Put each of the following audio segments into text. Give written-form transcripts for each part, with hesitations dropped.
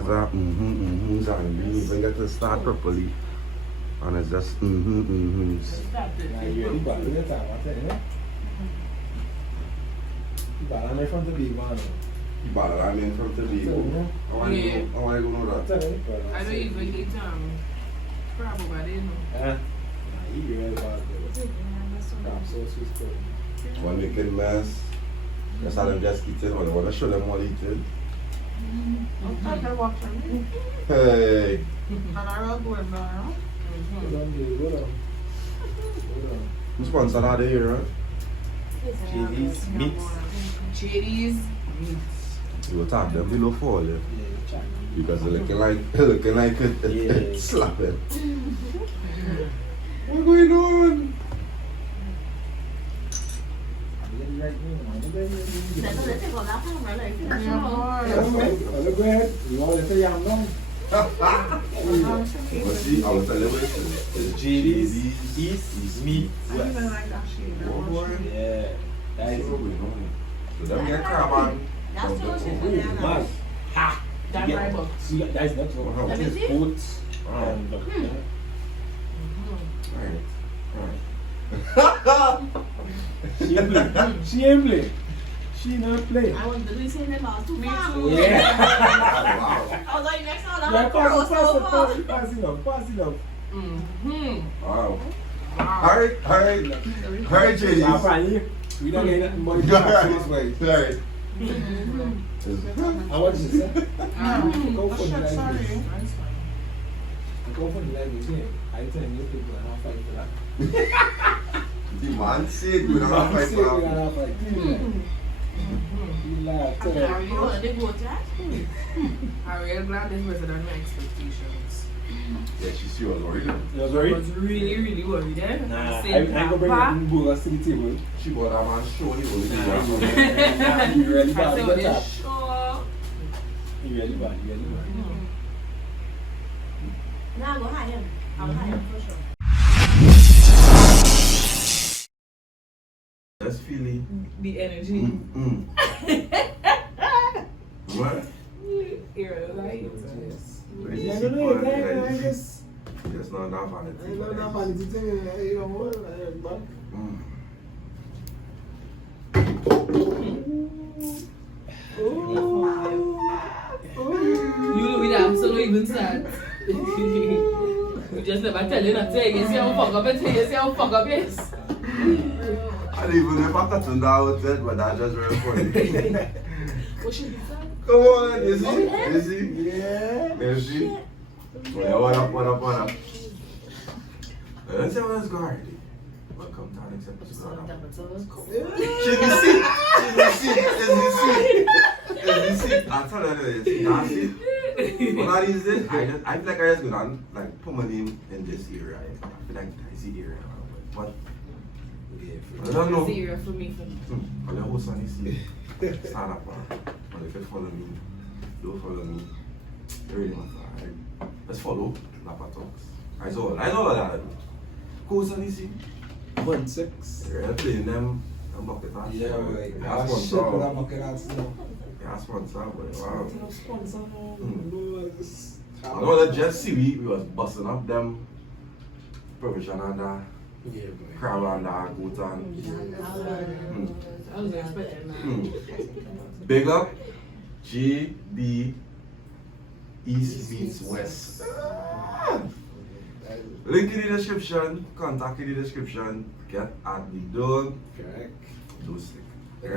It's a and we even get to start properly. And it's just You ready back to the time, I tell you, I'm in front of the man. You bother I'm in front of you. I want to go know that. I don't even get crab over there, no. You ready back there. Crab sauce is good. One making mess. Just have them just eating or they want to show them what eating. Hey. Who's sponsored out here, right? Chili's meat. Chili's meat. You will tap them below for you. Yeah, Because they're looking like it's slapping. What's going on? Look ahead. You want to say I'm wrong? See, I was telling you it's Chili's East meat. I don't even like that shit. Oh boy. Yeah. That is So them get crab on. man. Ha! That's right, but. See, that is not what Let me it see. is. Boats and She ain't play. She not play. I was literally saying that last 2 Me months. too. Yeah. Wow. I was like, next time, Yeah, I'm going to pass it up. Wow. Alright, Chili's. Apparently, we don't get nothing but this way. Alright. How much is it? Go for the Sorry. language. Go for the language. I tell you, people are not fighting for that. The man said we don't have fight for that. I'm real glad this was than my expectations. Yeah, she was worried. You was I worried? was really worried then. Nah, I Said go bring Dappa. the burgers to the table. She bought that man show he was Nah, you really I bad. said, Get this up. show. You really bad. Nah, go hide him. I'll hide him for sure. That's feeling. The energy. What? You're right. Yeah, I don't know. I just Just not that vanity. I love that vanity thing. You know what? But You with them, so don't even start. You just never tell you not to. You see how fuck up it. You see how fuck up it is. I don't even know if I cut them down with it, but that's just very funny. What should be said? Come on, you see? You see? yeah. You see? Yeah, what up? Let's see what's going on. Welcome to our next episode. She's the seat. I told her that it's nasty. But that is it. I feel like I just go down, like, put my name in this area. I feel like I see area. But I don't know. Zero for me. On the whole sunny seat. Start up. But if you follow me, don't follow me. It really matter. Right? Let's follow Dappa Talks. I know that. Cool sunny seat. 1-6. You're playing them. I'm not the time. Yeah, right. That's one Shit, but I'm song. not gonna answer now. That's one song, but wow. No sponsor, no, I just. I know that just see we was busting up them provision and that, Yeah, boy. crowd and that, goat and. I was expecting that. Big up GB East meets West. Link in the description, contact in the description, get at the dog, Correct. do sick.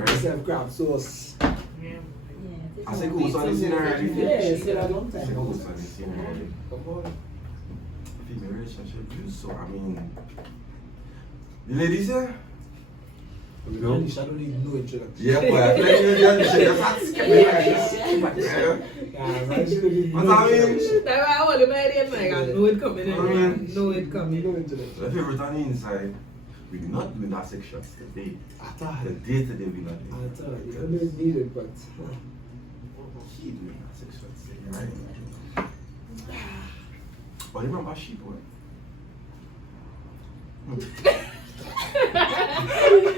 Myself crab sauce. Yeah. I say goats on the scene already. Yeah, it's been a long I say time. goats on the scene already. Come on. Female relationship views, so I mean, the ladies here? We don't need no introduction. Yeah, boy, I feel like you just had to skip it like this. Yeah. Yeah, man, should have been What no I mean? introduction. That's why I want to buy it. Like, I know it coming in. Know it No coming. introduction. So if you're returning inside, we're not doing that section today. I thought The it. day today we're not I doing thought it. I don't need it, but. She doing that section today, right? But you remember sheep, boy?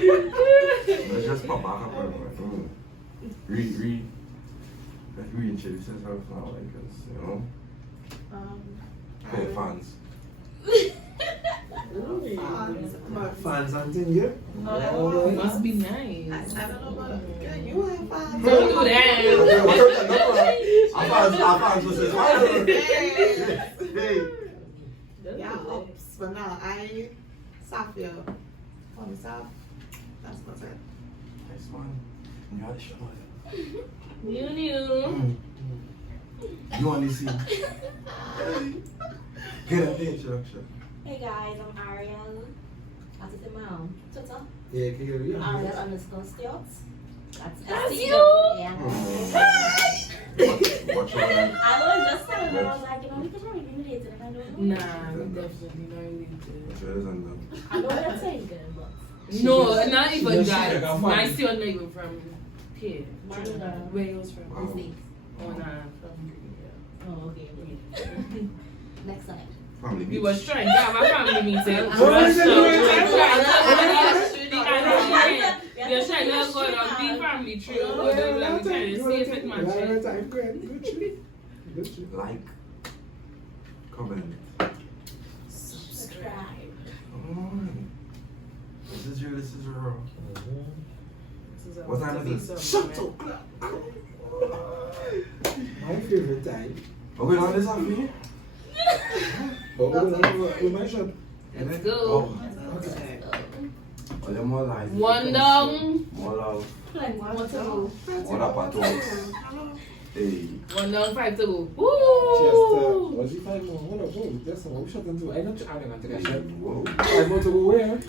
Let's just pop back up. Read. If you introduce yourself now, like, you know, hey, fans. Fans and thing, yeah? It must be nice. I don't know about you have fans. Don't do that. Our fans will say, hey. Yeah, ups, but no, I Safia. For myself, that's not it. Nice one. You had a show. New. You want to see? Get a introduction. Hey guys, I'm Ariel. As it's in my Twitter. Yeah, can you hear Ariel _ Stewart. That's you? Yeah. Watch your life. I was just telling her, I was like, you know, we could really be related and I don't know. Nah, we definitely not related. Watch yours and them. I know what I'm saying then, but. No, not even just that. like a My fan. still not even from here. Where? Where he was from? Wow. Oh, nah, from Green, Oh, okay. Next time. Family We meets. was trying to have a family meeting. We were trying to go on the family tree. We were trying to see if it matches. Like, comment. Subscribe. Come this is your. What What time is it? Shut up! My favorite time. Are we on this afternoon? But we might shop. Let's go. Oh, Okay. are there more lies? One down. More love. Like, what to do? More Dappa talks. Hey. 1 down, 5 to go. Just, Woo! was it 5 more? Hold up, hold. That's what we shot into. I don't want to take a shot. Whoa. 5 more to go where?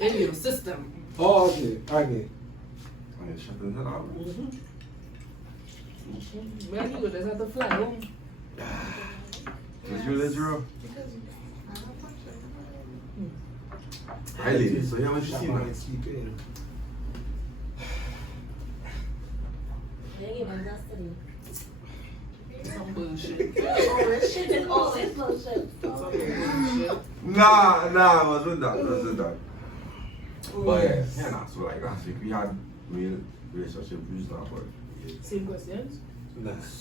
In your system. Oh, okay. Okay. I shut the hell out. Where you go? Just have to fly home. Let's do. Hi ladies, so you haven't seen that? Sleeping. They gave us today. Some bullshit. It's always bullshit. Some bullshit. Nah, wasn't that. But yeah, nah, so like last week we had real relationship views now, but Same questions?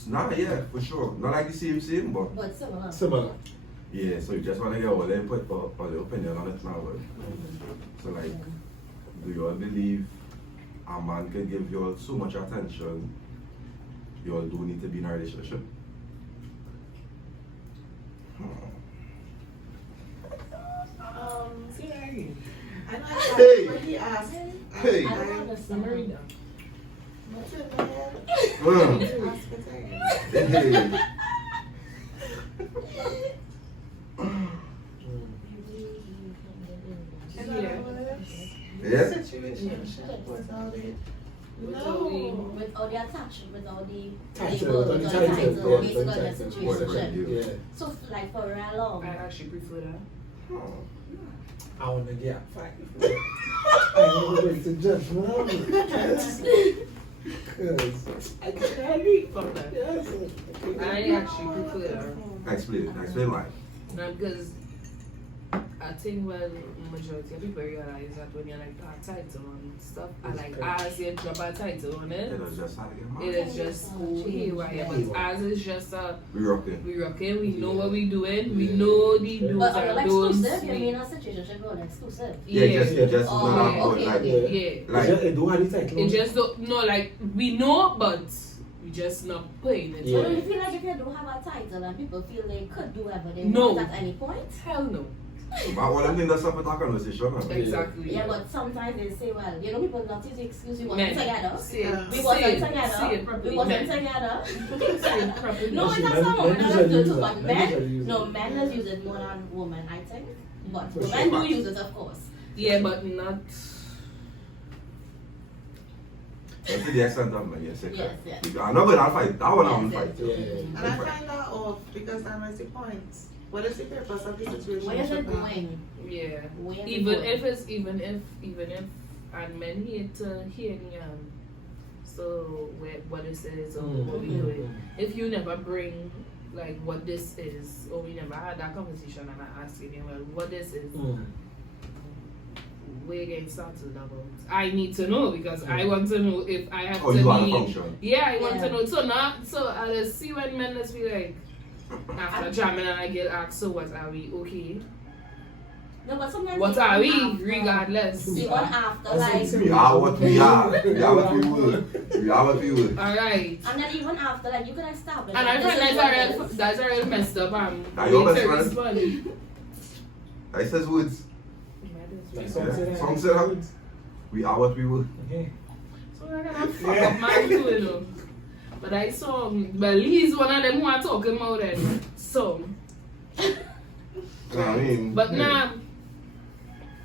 Nah. yeah, for sure. Not like the same, but But similar. Similar. yeah, so you just want to get all the input or the opinion on it now, but so like, do you all believe a man can give you all so much attention, you all do need to be in a relationship? See, I know Hey. when he asked. Hey. I don't understand. Marina. What's it, man? Ask it again. Hey. I know that was Yeah? situationship without it. With all the attachment, with all the Title, label, with with all all the the title, title, yeah, based with on all the the title. situation. Yeah. So like for real long. I actually prefer that. I want to get 5. I'm going to judge now. Because I can agree from that. yes, I actually prefer that. Explain why. Because I think majority of people realize that when you like a title and stuff, and like as you drop a title on it, It was just how to get it married. is just haywire. But as it's just We rocking. we rocking, we know what we doing, we know the do's But on and an don'ts. exclusive, you mean a situation going exclusive? Yeah, just Oh, not yeah, about okay, like, okay. Yeah. like it don't have the title. It just don't, no, like we know, but we just not playing it. Yeah. So do you feel like if you don't have a title and people feel they could do whatever they No. want at any point? Hell no. but what I think that's up with that conversation. Man. Exactly. Yeah, but sometimes they say, well, you know, people not use the excuse we wasn't Men. together. Say Yeah. We it. wasn't Say it together. properly. We wasn't Men. together. Say it properly. No, Yes, it's not men- someone. men That's usually good use too, that. but Men usually men, use no, that. men does use it more than women, I think. But For women sure. do use it, of course. Yeah, but not. That's to the extent of like, yes, Yes, yes. I'm not going to fight. That one I'm Yes, fight. yes. And I find that off because that makes the point. What is the purpose of the situation? Where is it going? Yeah. Where is it Even going? if it's even if and men hate to hear so what this is or what we doing. If you never bring like what this is, or we never had that conversation and I ask you, well, what this is, we're getting started about. I need to know because I want to know if I have Oh, to you want be. a function? Yeah, I want to know. So I'll just see when men just be like, after jamming and I get asked, so what are we okay? No, but sometimes What even are we after- regardless? Even after, like, We are what we are. We are what we were. We are what we were. Alright. and then even after, like, you can establish. And I this find is what it is. that's already messed up. Are you It's best very friend? funny. I says words. Like Yeah. Some said that. We are what we were. Okay. So I gotta fuck up mine too, you know. But I saw, well, he's one of them who are talking about it. So, I mean. but yeah. now,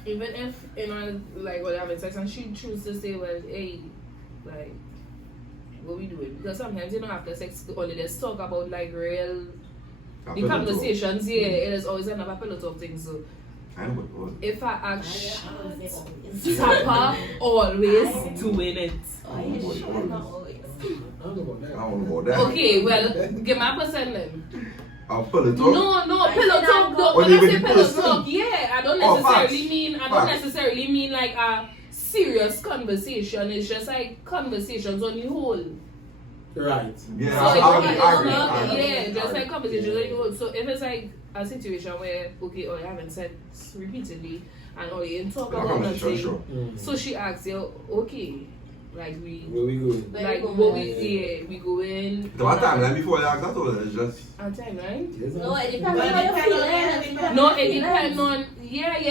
even if, you know, like, we're having sex and she chooses to say, well, hey, like, what we doing? Because sometimes, you know, after sex, only let's talk about, like, real, After the the conversations, yeah, it is always another pillow talk thing. So, talk. I know what. if I ask, I would say always. Tappa always doing it. Oh, you sure? Not always. I don't know about I that. don't know about that. Okay, well, give my percent then. I'll pull it up. No, I pillow said talk. I'm No, not- when I Only say with the pillow person. talk, yeah, I don't Oh, necessarily facts. mean. I don't Facts. necessarily mean like a serious conversation. It's just like conversations on the whole. Right. Yeah, So I it's agree. not, I agree. yeah, just like conversations on the whole. So if it's like a situation where okay, or you haven't said repeatedly, and or you didn't talk Yeah, about conversation, nothing, sure. so she asks you, okay, like Where we going? Where like we what going? we go in. The one time, like before the ask, I thought it's just. On time, right? No, it depends Well, on it how you depends feel. on Yeah, the- No, it depends on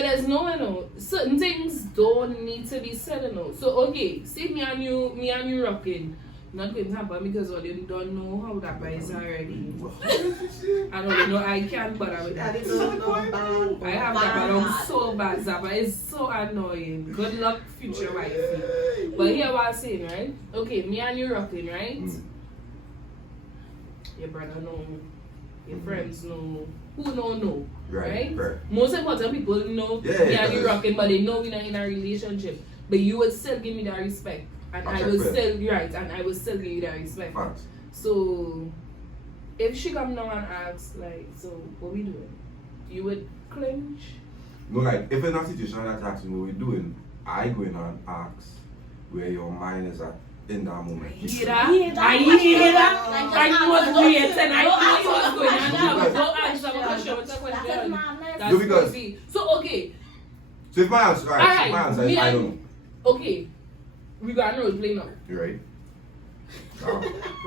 there's no you know. Certain things don't need to be said, you know. So okay, say me and you rocking. Not going to happen because all you don't know how that is already. I don't know I can't bother with that. I have that but I'm so bad. Zappa is so annoying. Good luck, future wife. But here what I'm saying, right? Okay, me and you rocking, right? Mm. Your brother know, your friends know, who know, Right, right. Most important people know Yeah, me and you because- rocking, but they know we're not in a relationship. But you would still give me that respect, and I would Respect. still and I would still give you that respect. Facts. So, if she come down and asks like, so what we doing? You would cringe. No, like, if in a situation that asks me what we're doing, I go in and ask where your mind is at in that moment. I hear that. Like, I just was answer. waiting. I Don't knew answer what's the going on. question. Don't answer the question. What's the That's question? madness. That's No, because- crazy. So okay, So if my answer, right, Alright, if my answer me is I and- don't know. okay, we got role play now, You right?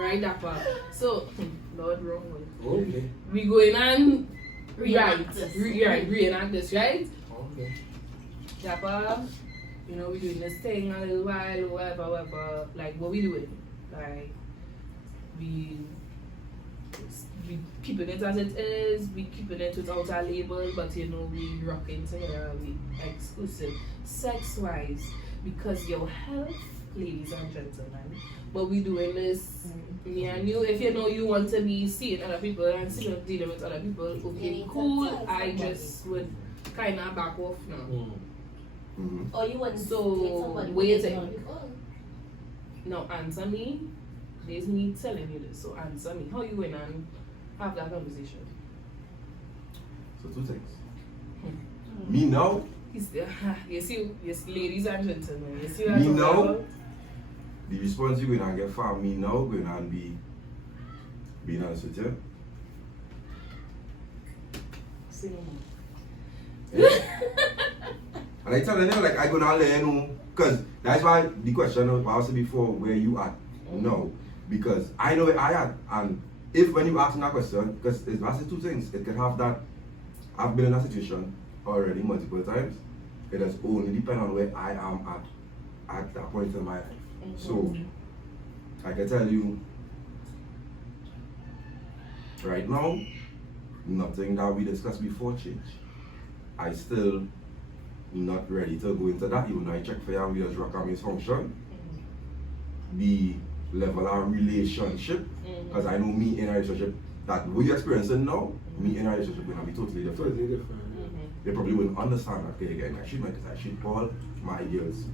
right? Dappa. So, Lord, wrong one. Okay. We going and Reenact this. reenact this, right? Okay. Dappa, you know, we doing this thing a little while, whatever. Like, what we doing? Like, we keeping it as it is, we keeping it without a label, but you know, we rocking together, we exclusive, sex-wise, because your health, ladies and gentlemen, but we doing this, me and you, if you know you want to be seeing other people and still dealing with other people, You okay, need to cool, tell I somebody. just would kind of back off now. Mm-hmm. Or you wouldn't So, date somebody who waiting. didn't know before. Now answer me. There's me telling you this. So answer me. How you going and have that conversation? So two things. Me now, He's there. You see, yes, ladies and gentlemen. You see what Me I'm now? talking about? the response you're going to get from me now going to be being honest with you. Say no more. And I tell you, like, I'm going to let you know, because that's why the question I asked before, where you at now, because I know where I at, and if when you ask me that question, because it's actually two things, it can have that, I've been in that situation already multiple times, it has only depend on where I am at that point in my life. So, I can tell you, right now, nothing that we discussed before change. I still not ready to go into that, even though I check for you and we just rock on his function. The level of relationship, because I know me in a relationship, that what you're experiencing now, me in a relationship will be totally different. Totally different. They probably wouldn't understand that, okay, again, I should make it, I should call my girls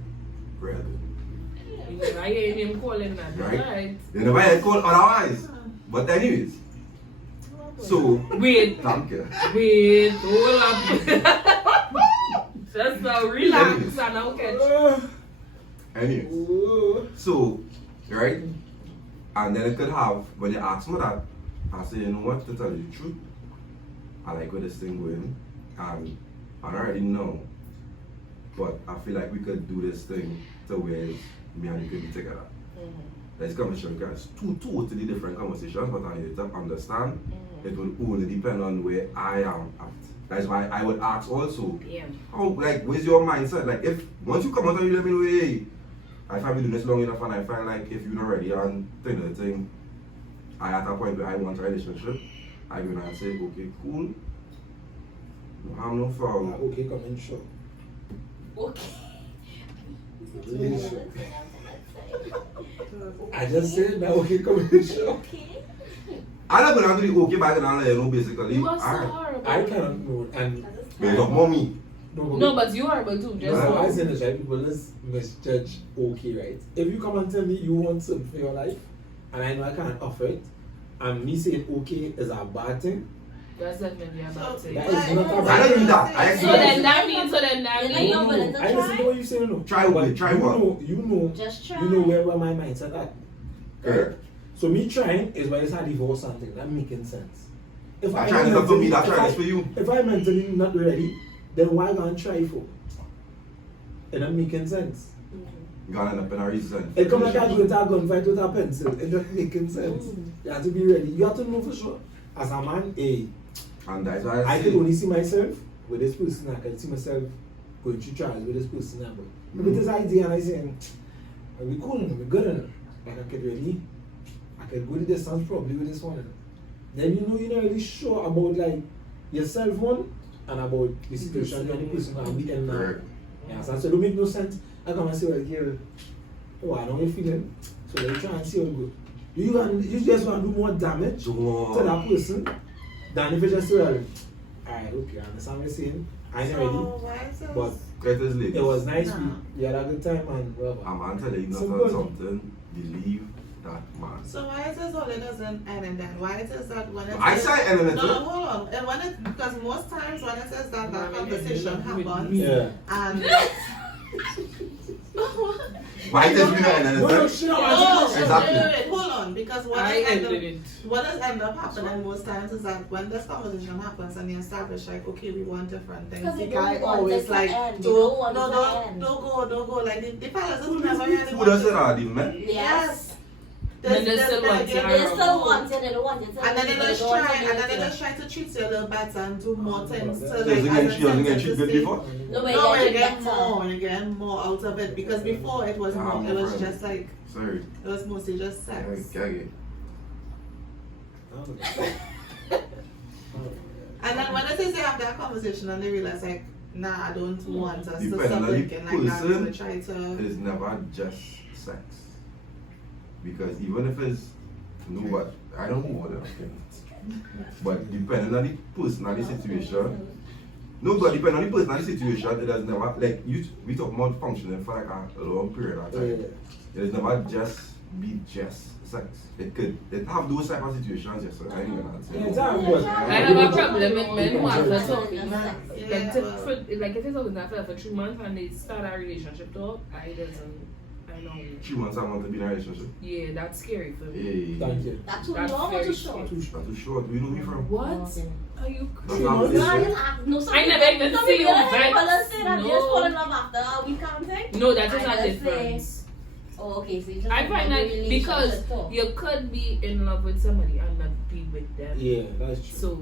real good. I hear him calling that. Right? Right. They never had called otherwise. But anyways, so, Wait. thank you. Wait. Hold up. Just now, relax and I'll catch. Anyway, so, right? And then it could have, when you ask me that, I say, you know what, to tell you the truth, I like where this thing going, and I already know, but I feel like we could do this thing to where me and you could be together. This conversation, because two totally different conversations, but I need to understand, it will only depend on where I am at. That's why I would ask also, how, like, where's your mindset? Like, if, once you come out and you let me know, hey, if I've been doing this long enough and I find like if you're not ready and thing, I at a point where I want a relationship, I go and say, okay, cool. No harm, no foul. Okay, come in short. Okay. Really short. I just said that okay, come in short. Okay. I'm not going to do the okay, but I'm going to let you know basically. You are so Alright. horrible. I cannot know, and But it's not mommy. No, but you are horrible too. Just so I know. say this, right? People let's misjudge okay, right? If you come and tell me you want something for your life, and I know I can't offer it, and me saying okay is a bad thing, That's definitely a bad thing. that is not a I bad don't thing. need that. I So actually then that means, No, but it's a I listen try. to what you say, no. Try But one, try you one. know, you know, Just try. you know where my mindset at. Correct. So me trying is when it's a divorce something. That making sense. If I'm trying this for me, that's if trying this for you. If I'm mentally not ready, then why go and try for? It not making sense. You're going to end up in a reason. It come like I go into a gunfight with a pencil. It not making sense. You have to be ready. You have to know for sure. As a man, hey, And that's why I I can say, only see myself with this person. I can see myself going through trials with this person. But with this idea, and I say, we cool, we good enough. Like I could really, I could go the distance probably with this one. Then you know you're not really sure about like yourself one and about the situation and the person I'm meeting now. Correct. Yeah, so it don't make no sense. I come and say, well, girl, oh, I know you're feeling. So they try and see how it goes. You just want to do more damage to that person than if you just say, well, alright, okay, I understand what you're saying. I'm not ready. why is this? But Get this ladies. it was nice. Nah. We had a good time and whatever. I'm telling you, not Simple. on something, believe that man. So why is this all it doesn't end in that? Why is it that when it I say end in it no, too. hold on. And when it because most times when it says that conversation happens Yeah. and Why does we not end in No, it? shit, no, Exactly. wait, hold on because what I ended it. has ended up happening most times is that when this conversation happens and you establish like okay we want different things, Because the they guy don't want always it to like end. They don't don't want no it to don't end. don't go like the fellas who never really Who want does to- it are the men? Yes. Then they still want it. They still want it, they don't want it. And then they don't just want try, it, and then they don't just try to treat you a little better and do more things to Doesn't like. Doesn't as get a you, doesn't get sense you to good stay- before? No, but No, you're you getting better. more. You're getting more out of it because before it was more. It was friend. just like Sorry. it was mostly just sex. Okay. And then when it says they have that conversation and they realize like, nah, I don't want us to Depending stop on the drinking like that. person, They try It to. is never just sex. Because even if it's, you know what, I don't know what I'm saying. But depending on the person and the situation, no, but depending on the person and the situation, it does never, like, we talk about functioning for like a long period of time. Yeah. It is never just be just sex. It have those type of situations, yes, sir. I ain't gonna Yeah, say. it's hard, but- I have a problem with men who have to talk. Yeah, Like, like if it's talking that for 3 months and they start a relationship talk, I know. 3 months I want to be in a relationship. Yeah, that's scary for me. Hey. Thank you. That's too That's long or very too short? Too short. That's too short. We know me from. What? Okay. Are you That's crazy? not No, this No, I way. didn't ask. No, some I never people- even some see people you don't say vex. that they just fall in love after a week kind of thing. No, that is I not just different. Oh, okay, so you just I have find a that relationship because talk. you could be in love with somebody and not be with them. Yeah, that's true. So,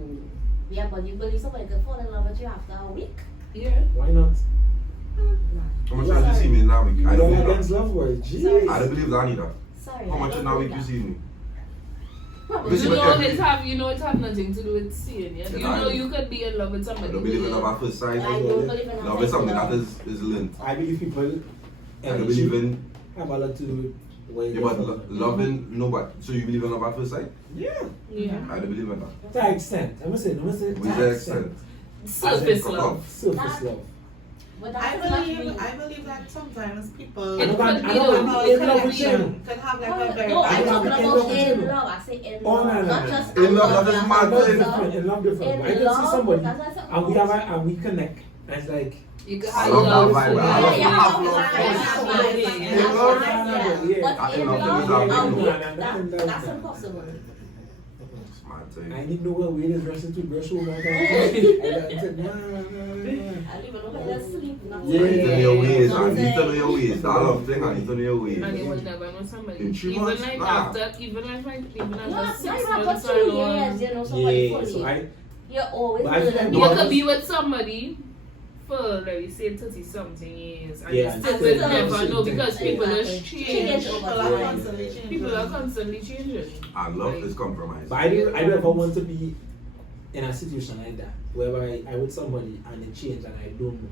Yeah, but you believe somebody could fall in love with you after a week? yeah. Why not? How much time you see me now? I You don't don't believe against that. love word. Sorry. Jeez. I don't believe that either. Sorry. How I much don't now believe week you that. see me? Probably. You You see know what it's have nothing to do with seeing. Yeah? You Yeah, know I- you could be in love with I somebody. don't believe in love at first sight. I don't believe in Love is something that is learned. I believe people. I don't believe in. have a lot to do with where Yeah, you but from. loving, no, but so you believe in love at first sight? Yeah. Yeah. I don't believe in that. To an extent. I'm saying, With the extent. Surface love. Surface That- love. But I that's not believe real. that sometimes people It I could don't be I the- don't have in a love with connection, them. can have like a very No, I'm I talking love about in in love. love. I say in Oh, love, no, no, not no. just In love, that is yeah, mad but thing. Different, in love different. In I can see love, somebody that's what I said. and we connect and it's like You can I hide love love. that vibe. I love Yeah, half yeah, love. That's impossible. Smart thing. I need to know where it is dressing to brush over. I said, nah. I don't even know how to sleep. I need to know your ways. I need to know your ways. That love thing, I need to know your ways. And you will never know somebody. In 3 Even months? like Nah. after, even after No, 6 you have months got 2 years, you know, somebody Yeah, for so you. I You're always But I feel like You What? could be with somebody for, like we say, 30 something years, and Yeah, you and still still will never don't know think. because people are Change changing. over People are time. constantly changing. People are constantly changing. And love is compromise. But I don't ever want to be in a situation like that, whereby I with somebody and they change and I don't know.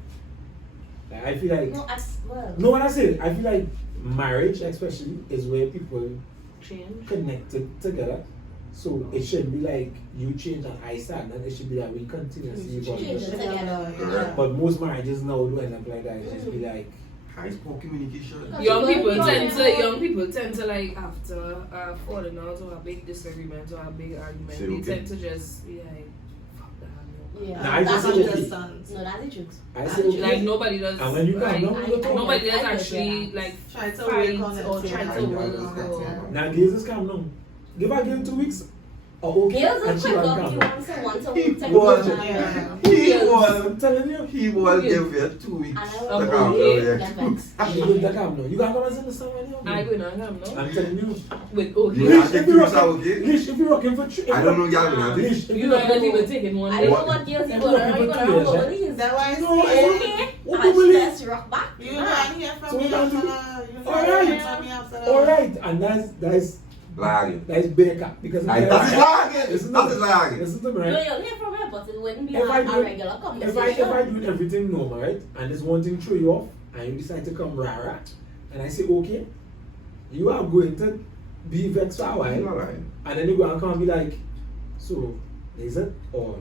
Like, I feel like, No, as well. no, what I say, I feel like marriage especially is where people Change. connected together. So it shouldn't be like you change and I start, and it should be that we continuously evolve. Change together. Yeah. But most marriages now do end up like that. It just be like, High school communication. Young people Yeah. tend to like after falling out or a big disagreement or a big argument, Say they okay. tend to just be like, fuck that. Yeah. Nah, I That's just not say just- okay. Sons. No, that's the truth. I say okay. Like nobody does. And when you come, like, no, you don't talk. nobody does I actually get like Try to fight work on it. or try I to just work. can't or- say that. Now girls is calm down. Give her game 2 weeks. Or okay. Girls and are she quick will up. calm You down. want someone to He take was- over. Yeah. He I'm will. telling you. He will give you 2 weeks. And I to will calm Okay. down, get yeah. vexed. You going to calm down. You got to come and sing the song when I you go now, no. I'm telling you. With You okay. will not take 2 weeks out, okay? Lish, if you're rocking for three. I don't know, y'all will not take. Lish, if You you're know, rocking not even for taking one I day. don't know what girls you gonna run. You gonna run over these. That's why I No, say, Okay. What And do you let's rock back. you don't hear from So me we don't after do- that. You don't Alright. hear from me after that. Alright, and that's Lying. Baker. Because That is lying. Listen That to is me. lying. Listen to me, No, right? you'll hear from her, but it wouldn't be If I a do- regular If I conversation. do everything normal, right, and there's one thing throw you off, and you decide to come rara, and I say okay, you are going to be vexed for a You're while, not lying. and then you go and come and be like, so is it or?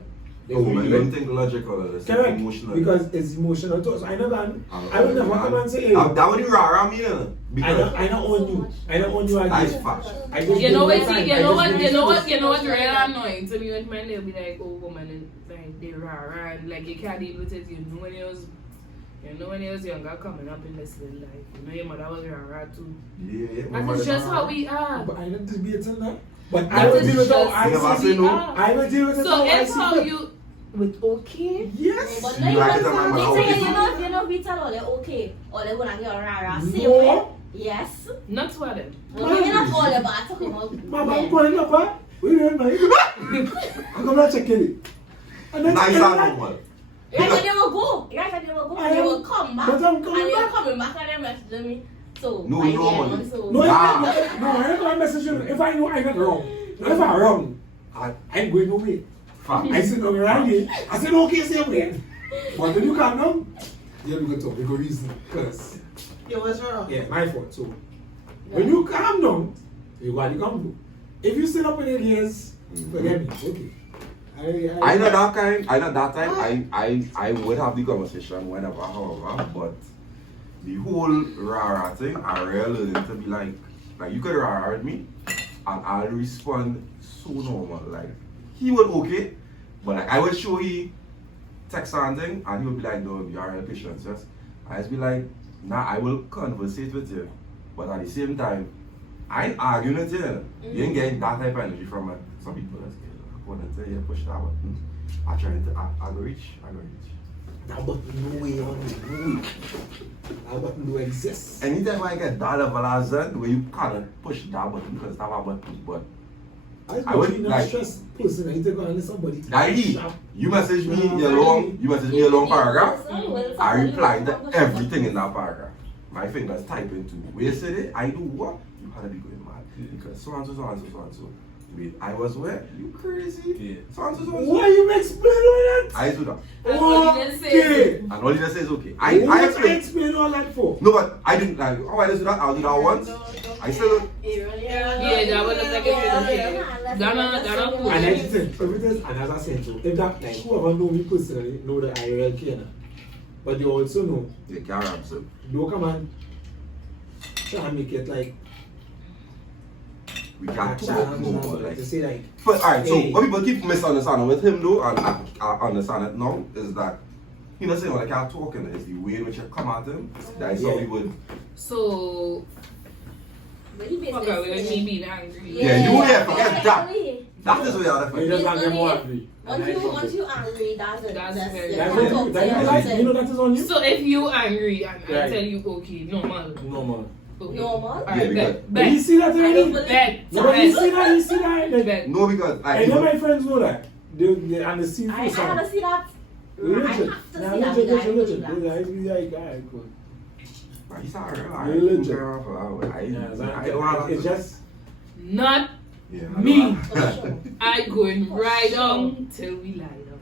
Oh, man, you don't think logical or it's Correct, emotional. because it's emotional too. So I never, I would never come and say, hey, That would be rare, I mean, because I don't own you. I don't own you that is again. fact. I just You give know my what? time. You I know just what? give You know space. what? You know what? Real annoying to me with men. They'll be like, "Oh, woman, and like they rah and like you can't deal with it." You know when you was younger, coming up in this little life. You know your mother was rah too. Yeah, And it's just how we are. But I don't debate on that. But I That will is deal with how just I You never see say it. no? are. I will deal with it So how I it's see how it. you with okay. Yes. But You now you like it, want I'm something like, say, okay. you know, we tell all they okay, or they gonna get rara. Same No. way. Yes. Not for them. No, maybe not all the bad talking about. Mama, I'm men. going up, huh? Wait a minute, I'm going to check it. And then Nice and and then- normal. Right when they will go. Right when they will go. And they will come back. But I'm coming And they're back. coming back and they're messaging me. So, No, by no, the man. end, so. No, Nah. I ain't going to message you. If I know I'm not wrong. If I'm wrong, I ain't going nowhere. Fact. I said, no, right here. I said, okay, same way. But when you come down, yeah, we go talk, we go reason. Because, You was wrong. yeah, my fault. So, when you calm down, you got to come do. If you sit up in your ears, forget me. Okay. I know that kind. I know that time. I would have the conversation whenever, however, but the whole rara thing, I really learned to be like you could rara at me, and I'll respond so normal. Like he would okay, but like I would show he text something, and he would be like, "No, you are real patient, yes." I just be like, "Nah, I will conversate with you, but at the same time, I ain't arguing with you. You ain't getting that type of energy from me. Some people that's good. When I tell you push that button, I try to I go reach. That button no way on it. No way. That button do exist. Anytime I get that level as that, where you can't push that button because that button, but I I would, would not like- stress person. I need to go and somebody. that you message me a long paragraph. I reply to everything in that paragraph. My fingers type into where said it, I do what? You had to be going mad. Because so and so. Wait, I was where? You crazy? Yeah. So and so. Why you explain all that? I do that. And all you just say is- Okay. And all you just say is okay. I What I explain. explain all that for? No, but I didn't like, oh, I just do that. I'll do that once. I still Yeah, that would look like if you don't say it. That not cool. And I said, everything, and as I said, so if that, like, whoever know me personally, know that I really care. But they also know, the carab, so. don't come and try and make it like, We can't talk no more. Like, to say like, but alright, so Hey. what people keep misunderstanding with him though, and I understand it now, is that You know, saying when I can't talk and it's the way in which you come at him. That is how we would. So, But he fuck out with me being angry. Yeah, forget that. Exactly. That is what you are You for. just want them more angry. Once you angry, that's it. That's That's very it. That's Yeah. it. You know that is on you? So if you angry and I Right. tell you okay, normal. Normal. Okay. Normal? Alright, Yeah, because- bet. But you Bet. see that I don't already? believe Bet. No, but you see that? You see that? Like, Bet. No, because I know my friends know that. They and the scene I for gotta some. see that. I Legit. have to Nah, see that. legit. I believe Legit. that. I be like, alright, cool. he's not real. Religion. It's just Not Yeah, me. For sure. I going For right sure. on till we lie down.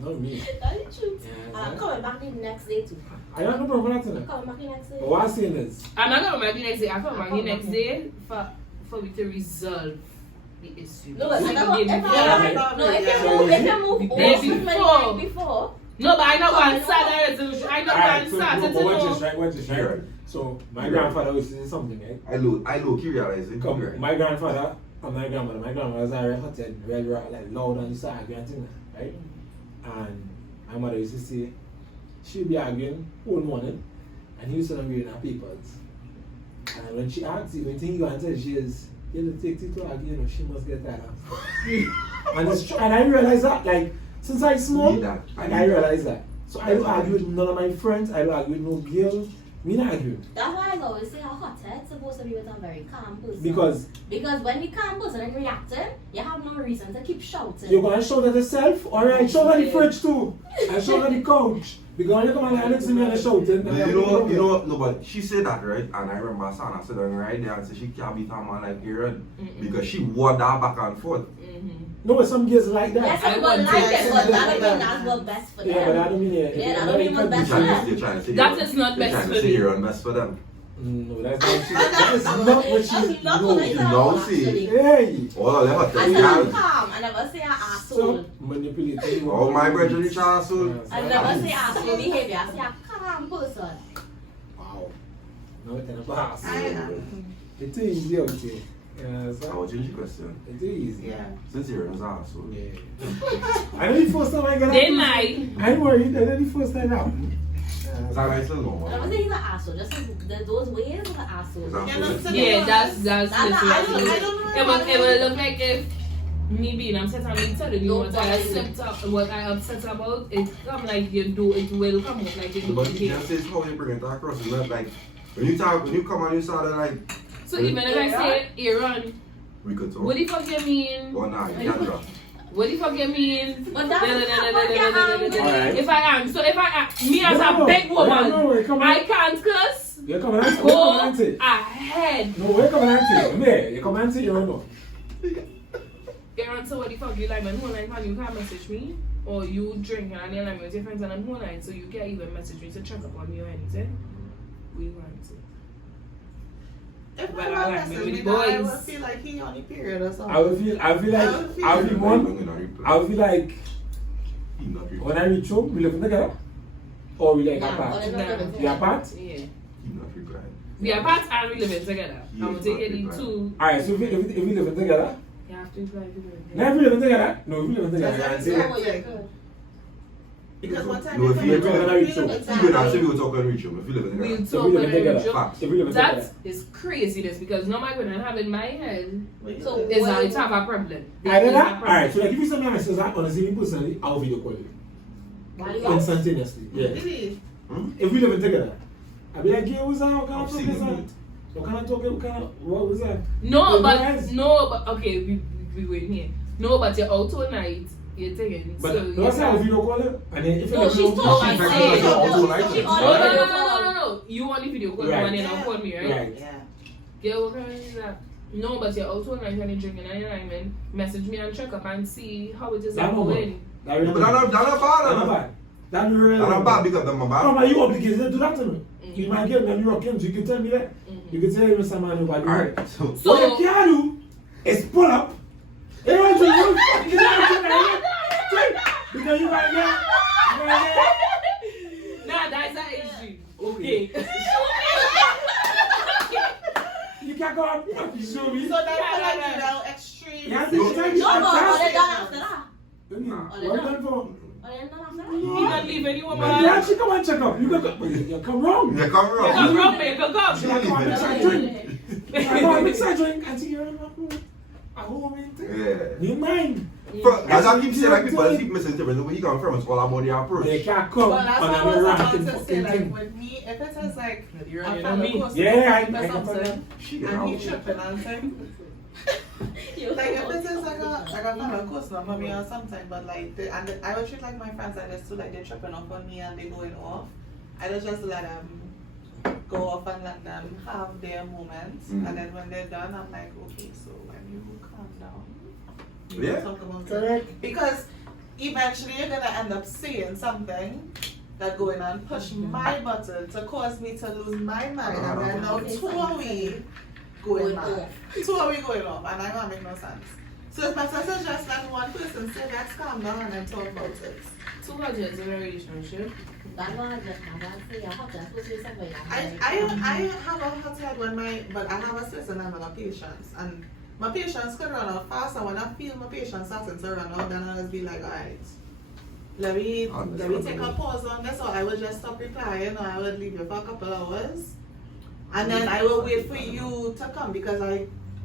not me. That is true. Yeah, I'm coming back the next day too. I don't know problem with that. I'm coming back the next day. But what I'm saying is, I'm not gonna the next day. I come back the next day for me to resolve the issue. No, but So I you know give me- if Yeah. no, if So you move the over day so many before. days before. No, but I know Come one on. start a resolution. I know alright, one so start to but watch this, know. right? Watch this, right? Right. So my Right. grandfather was saying something, right? I low key realizing. Come, Right. my grandfather and my grandmother. My grandmother was very hothead, very like loud and used to argue and things, right? And my mother used to say she'd be arguing all morning, and he used to not reading her papers. And when she asks you, when thing you answer, she is, you know, take it to argue, you know, she must get tired of. And it's true, and I realize that, like, since I smoke, Need that. and I realize that. So I don't argue with none of my friends. I don't argue with no girl. Me not argue. That's why I always say a hothead supposed to be with a very calm person. Because when you calm person and reacting, you have no reason to keep shouting. you're gonna shout at yourself, or I shout at the fridge too. I shout at the couch. Because when you come and next to me and I shouting, No, you know, no, but she said that, right? And I remember Sana said that right there and said she can't beat her man like Aaron because she wore that back and forth. No, but some girls like that. Yes, I I'm want gonna like to- it, but that don't mean that's what's best for them. Yeah, but I don't mean it. Yeah, that don't mean what's best for them. They're trying to say That Aaron- is not they're best trying for to say me. Aaron best for them. No, that's not she. That is not what she. That's not No. what I You said, know, see. actually. Hey. All of them are I telling said I'm you. calm. I never say an asshole. So manipulating. Oh, my brethren, Richard, so. I never say asshole behavior. I say a calm person. Wow. No, it's not fast. I am. It's too easy out here. Yeah, I so will change the question. it's too easy. Yeah. Since Aaron's asshole. Yeah. I know the first time I got They might. I ain't worried. I know the first time out. Is that right? Still no I never one. say he's an asshole. Just those ways of an asshole. Is that Yeah, no, so? Yeah, that's That's not- I don't know it will look like if me being upset and me telling you what I upset about, it come like you do, it will come out like you do. But you can't say it's how you bring it across. It's not like when you come and you start like So even if I say Aaron, we could talk. what the fuck you mean? Oh nah, you can't drop. What the fuck you mean? But that's not what you're angry. Alright. If I am, so if I am, me as No, a big no, woman, come on. I can't curse. You come and Go answer. ahead. No, where come and answer? Come here. You come and answer. You don't know. Aaron, so what the fuck you like my whole life and you can't message me? Or you drink and you're like with your friends and I'm whole night, so you can't even message me to check up on me or anything? We want to. If Well, my I man like me message with me, the now, I boys. will feel like he on the period or something. I will feel like when I reach home, we live together. Or we like Yeah, apart. or they don't live We apart? Yeah. He not replying. We are part and we live it together. Yeah, I will take exactly, any right. two. Alright, so if we live together, You have to reply to them. now if we live together, no, if we live together, That's I what say, I'm saying. Because one time No, you if come you and live go, together, you you feel talk. exactly. Even after we will talk and reach him, if you live in the We'll ground. if we talk live when together, we joke. if we live That together. is craziness because no matter when I have in my head, So is what- I have a problem. I did It's a that? problem. Alright, so like if you send me a message that honestly me personally, I'll video call you. Why do you want- Instantaneously. Yeah. It is. If we live together. I'll be like, yeah, what's that? What kind I've of seen talk is them that? meet. What kind of talk? What was that? No, Yeah, but guys. okay, we wait here. No, but you're out all night. You're taking. But so no, I say I'll video call you. And then if No, you she's talking. I She's say- like also like She it. No, already- no. You want the video call Right. me and then I'll call me, right? Right. Yeah. Yeah, what kind of is that? No, but you're out all night and you're drinking and you're like, man, message me and check up and see how it is That no going. That But really that's not That's bad. not bad. That's really That's not bad because them are No, bad. but you obligated to do that to me. Mhm. You might get me New York, so you can tell me that. You can tell me Mr. Man about Alright, it. so So- What you can do is pull up. You know what you do? You know what you do? Because you might get. Nah, that's an issue. Okay. You can't go up and show me. So that's like, you know, extreme. Yeah, No. you can't No, but be what they done after that? Nah. What you done for? Oh, you're not after? You don't leave any woman. Yeah, she come and check up. You come wrong. Yeah, come You wrong. come wrong, man. You come. She like, come on, mix a drink. I know, I mix a drink. And see, you're a whole man thing. Yeah. You mind? As I keep saying, like people keep misinterpreting where you come from, it's all about the approach. They can't come But that's on what I a was about random to say, fucking like thing. with me, if it is like You're a right, you know fellow me. coast Yeah, I or can something, She and he out. tripping and thing. Like if it is like a fellow coast for me or something, but like I would treat like my friends like this too, like they're tripping off on me and they going off. I just let them go off and let them have their moments, and then when they're done, I'm like, okay, so when you calm down, you Yeah. talk about Correct. it. Because eventually you're gonna end up saying something that going and push my button to cause me to lose my mind, and then now two are we going mad. Two are we going off, and I don't make no sense. So it's better to just let one person say, let's calm down and then talk about it. 2 years in a relationship. That one, that's the hot just was this way. I have a hot head but I have a certain amount of patience, and my patience could run out fast, and when I feel my patience starting to run out, then I'll just be like, alright, let me take a pause on this, or I will just stop replying, or I will leave you for a couple hours, and then I will wait for you to come, because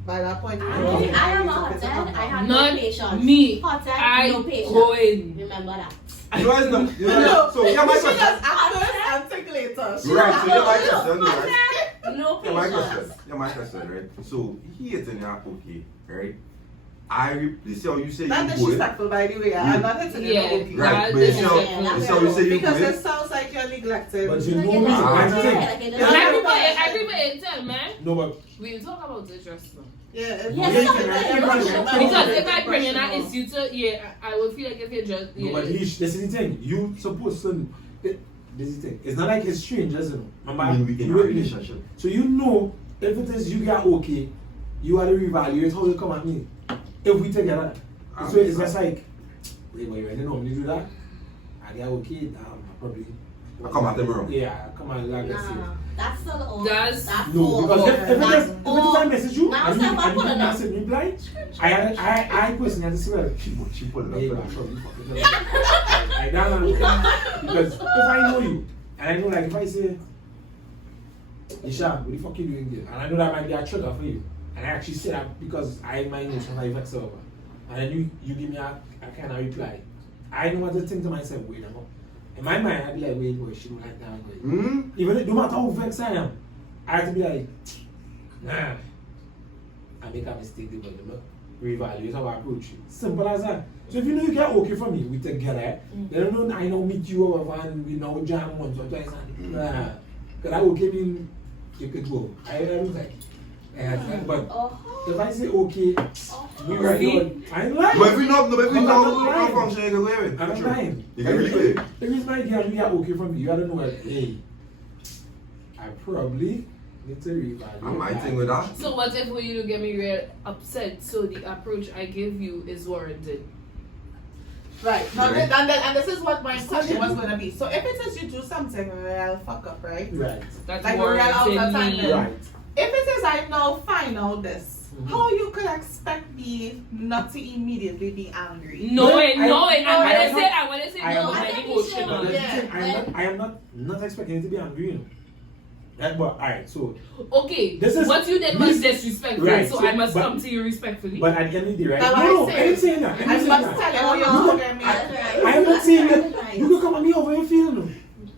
by that point, I am a hot head, I have no Not patience. me. Hot head, I no patience. going. Remember that. You guys know, No, so yeah, my she question. does after and think later. Right, so yeah, my question, right? No Yeah, my patience. question. Yeah, my question, right? So he is in your okay, right? They say how you say Not you good. disrespectful, by the way. I'm not hitting Yeah. you. Okay. Right, but Yeah, you see how yeah, you see how you say you Because good. it sounds like you're neglected. But you know Like, me, Ah. that's the thing. Everybody tell, man. No, but We'll talk about it just now. Yeah, Because if I bring in that issue to, I would feel like if you just, no, but Leash, this is the thing. You supposed to. This is the thing. It's not like it's strangers, you know. I mean, we in a with me. relationship. So you know, if it is you get okay, you are the reevaluate how you come at me. If we together, so it's just like, wait, but you already know me to do that. I get okay, I probably. I come at them wrong. Yeah, I come at like I say. That's still old. That's- No, because if it that's is, if I message you Now and you stop did pulling not up. send reply, I personally had to say, well, She pulled hey, it man, up. probably fucking I don't understand. Because if I know you, and I know like if I say, Isha, what the fuck you doing there? And I know that might be a trigger for you. And I actually say that because I my emotions I vex over. And then you give me a kind of reply. I know what to think to myself, wait a minute. In my mind, I'd be like, wait, boy, she don't like that. Boy. Even no matter how vexed I am, I have to be like, nah. I make a mistake, but reevaluate how I approach you. Simple as that. So if you know you get okay from me, we together, then I know meet you over and we know jam once or twice. Nah. Because I okay mean you could go. I was like, but if I say okay, we right now, I'm lying. But if we not I'm not function, you can go away. I'm not lying. You can really go. The reason I get you are okay from me, you don't know what, hey, I probably need to reevaluate. I'm my thing with that. So what if you get me real upset? So the approach I give you is warranted. Right. Now, Right. and this is what my question was going to be. So if it is you do something real fuck up, right? Right. That's Like we're real out of warranted time. me. Right. If it is I now find out this, Mhm. how you could expect me not to immediately be angry? No, and when I am say that, when I say I no, am I'm not- very But emotional. that's the Yeah. thing, I am not expecting you to be angry, you know. That, but alright, so Okay, This is- what you did was disrespectful, Right, so so- I must but- come to you respectfully. but at the end of the day, right? That's No, what I I ain't said. saying that. I I ain't saying must that. tell you how you're No, looking at me. I am not saying that. You can come at me over your feeling, no.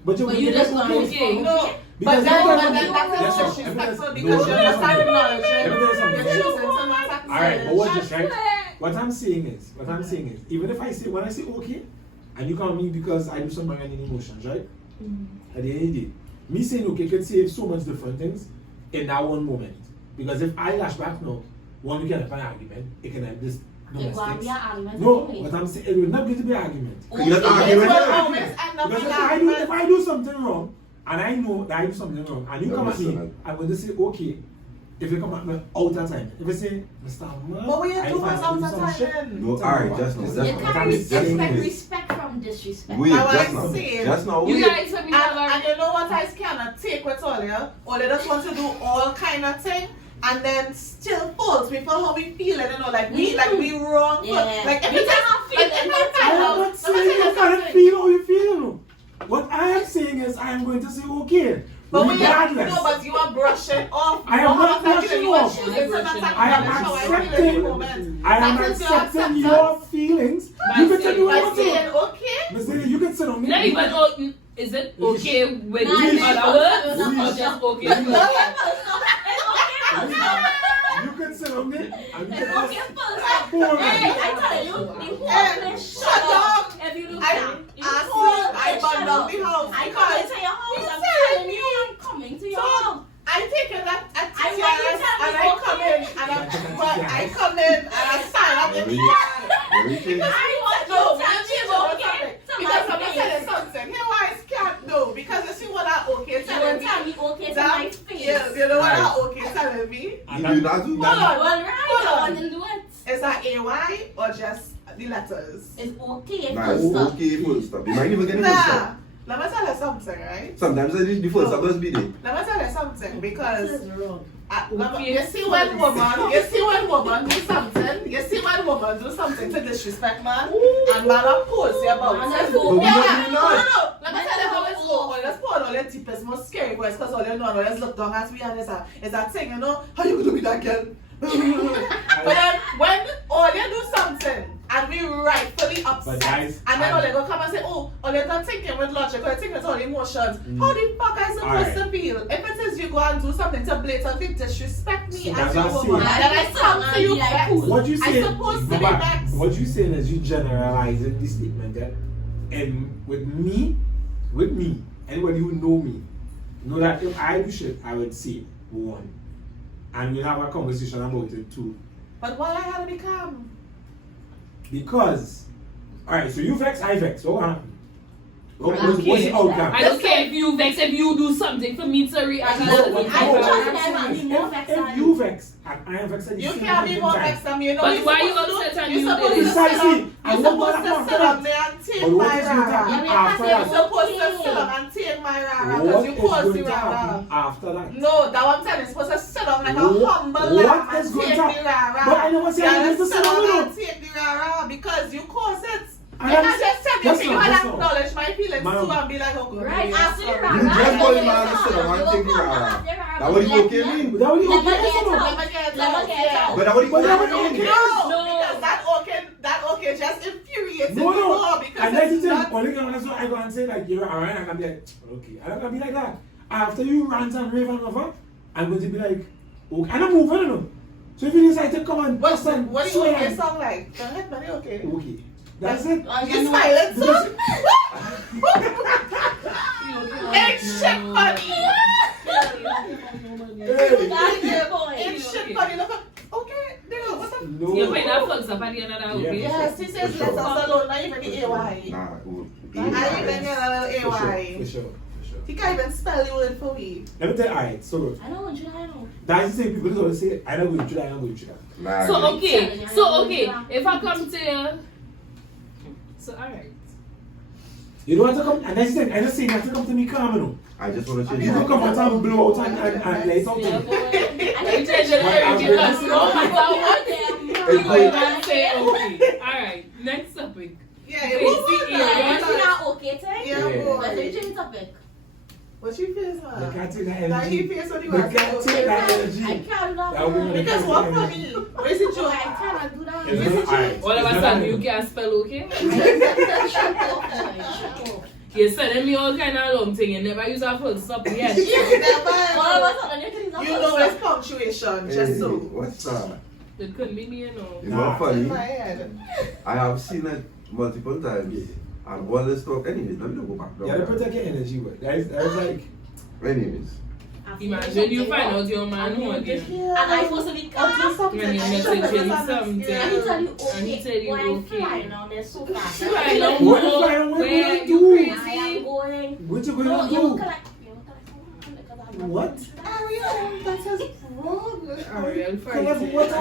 But But you just want okay. No, Because but then every time- that's Yes, disrespectful no, because no, you're just no, no. acknowledging Let me tell you something. you're choosing to not accept Alright, but what just right? That's What I'm saying is, even if when I say okay, and you come at me because I do some marine emotions, right? At the end of the day, me saying okay could save so much different things in that one moment. Because if I lash back now, one we can have an argument, it can have this domestics. No, what I'm saying, it will not going to be an argument. You let the It argument will there. always end up Because in if argument. I do something wrong, and I know that I do something wrong, and you come at me, Understand. I'm going to say okay. If you come at me all the time, if you say, Mr. Man, But what you I do find all you the some time shit, then? No, alright, just now. This is Just You what now. can't I'm saying. expect Just respect from disrespect. Wait, Now just I'm now. saying- Just now. You Wait. guys have me And you know what I cannot take with all you? Or they just want to do all kind of thing. and then still faults me for how we feel, and you know, like we wrong. Yeah. Like We every time, cannot feel like every it. time. I'm not saying you can't feel how you feel, you know. What I am saying is I am going to say okay. But we Regardless. no, but you are brushing off. I am not brushing off. I am accepting your feelings. You can tell me what you saying okay. Miss Lily, you can sit on me. Not even, is it okay with other words or just okay with You can sit on me. And you It's can okay just first. hold me. Hey, I tell you, the whole Hey, place shut up. If you look I down, the asked whole you, I place burned shut down up. the house I because come into your house. you I'm said telling you, I'm coming to your So, house. I take it that at I TRS want you to tell and me I come in and I come in and I sign up in the yard. Very thing. I want No, you to we tell change me about okay something. to Because I'm my gonna tell you face. something. Here why I can't know because you see what I okay You telling will tell me. me okay to That, my face. yeah, you know what I okay telling me. You do not do Hold that. on. Well, right, Hold I on. want to do it. Is that AY or just the letters? It's okay Nah, full it's stop. okay, full stop. You might even get it full stop. Nah. Let me tell you something, right? Sometimes the full stop does be there. Let me tell you something because This is wrong. you see when woman do something, do something to disrespect man, and man oppose you about Man, it. let's go. But we Yeah, don't do no, that. let me tell you how it's going. Let's put all your deepest, most scary voice, because all you know, and let's look down at me and it's that thing, you know, how you gonna be that girl? But then when all you do something and we rightfully But upset, guys, and then all they go come and say, oh, all you're not thinking with logic, or you're thinking with all emotions. How the fuck am I supposed to feel? If it is you go and do something to blatantly disrespect me So as that's your what I'm woman, saying. and then I come to you Like, next. What you I'm saying? supposed to be Baba, next. what you saying is you generalizing this statement that, and with me, anybody who know that if I do shit, I would say one, and we'll have a conversation about it too. But why I had to be calm? Because, alright, so you vex, I vex. What happened? What's Okay. the outcome? I don't care if you vex, if you do something for me to react. If you vex and I am vexed, You can't be more vexed than me. You know, But you're why you supposed gonna to- sit and you're you supposed did to it? sit Precisely. down- And You're what supposed to happened sit after down that? there and take But what my is going to rara. happen Yeah, after You're that? supposed to sit down and take my rara because What you is caused going the to rara. happen after that? No, that one time you're supposed to sit down like a What- humble what lamb is and going take to the happen? rara. But I never said You I'm going to sit sit down down. and take the rara because you caused it. I You am- can't just tell me, that's okay, you not- had that's not. acknowledge my feelings Ma'am. too and be like, oh, God, Right, yeah, after the sorry. rara. You just Right, call then him out you and sit come. down and You take the come rara. after the rara. That what you Let okay me- mean? But that was Let me okay, get so no. out. Let me get Let me out, get yeah. out. But that what you But that was okay okay. mean? No, No. because that okay just infuriates me No, no. more because And that's the it's thing. not. Only thing I go and say like you're alright, I can be like, okay. I'm not gonna be like that. After you rant and rave and over, I'm going to be like, okay. And I'm moving, you know. So if you decide to come and What do you swear, okay sound like? Go ahead, buddy, okay. okay. That's it. You smiling too? It's shit funny. Hey. It's shit funny. Look at, okay, nigga, what's up? No. You might not fuck up at the end of that, okay? Yes, he says For let sure. us alone, not even the AY. Nah, I even get a little For AY. sure. He can't even spell the word for me. Let me tell you, alright, so I know, I know. that's the thing people always say, I don't go to that, I don't go to that. Nah, So okay, if I come to you, so alright. You don't have to come, and that's the thing, I just say you have to come to me calm, you know. I just want to change You can it. come and blow out and lay something. Yeah, boy. I change the energy because no matter what, you will not say okay. Alright, next topic. Yeah, Okay, who see, was yeah, that? You're not okay today? Yeah, Yeah. boy. Let's change the topic. What you feel, You man? can't take that Now he energy. feels what he You wants to can't do. take that I energy. can't do that. That would be Because what funny? Where's the No, joke? I cannot do that. It's Where's not- the alright, joke? All of it's a not sudden that- you can't spell okay? Shut You're sending me all kind of long thing. You never use a full stop yet. All of a Never. sudden, you can use a You know it's punctuation, just so. What's that? It couldn't be me, you know. You know what In funny? my head. I have seen it multiple times. And all this stuff, anyways, let me go back. You have to protect your energy, but that is like, Anyways. Imagine you find out your man who again. Yeah. And I supposed to be I'll do calm. something. When you I message shouldn't him have done something. this. And he tell you And he okay. tell you Boy, I'm okay. flying on there so fast. Right now, What is flying on? What where are you you doing? crazy? I am going. what you No, going to you do? look like. You look like someone because I'm not What? going to that. Ariel, that is wrong. Ariel, Cause first. what I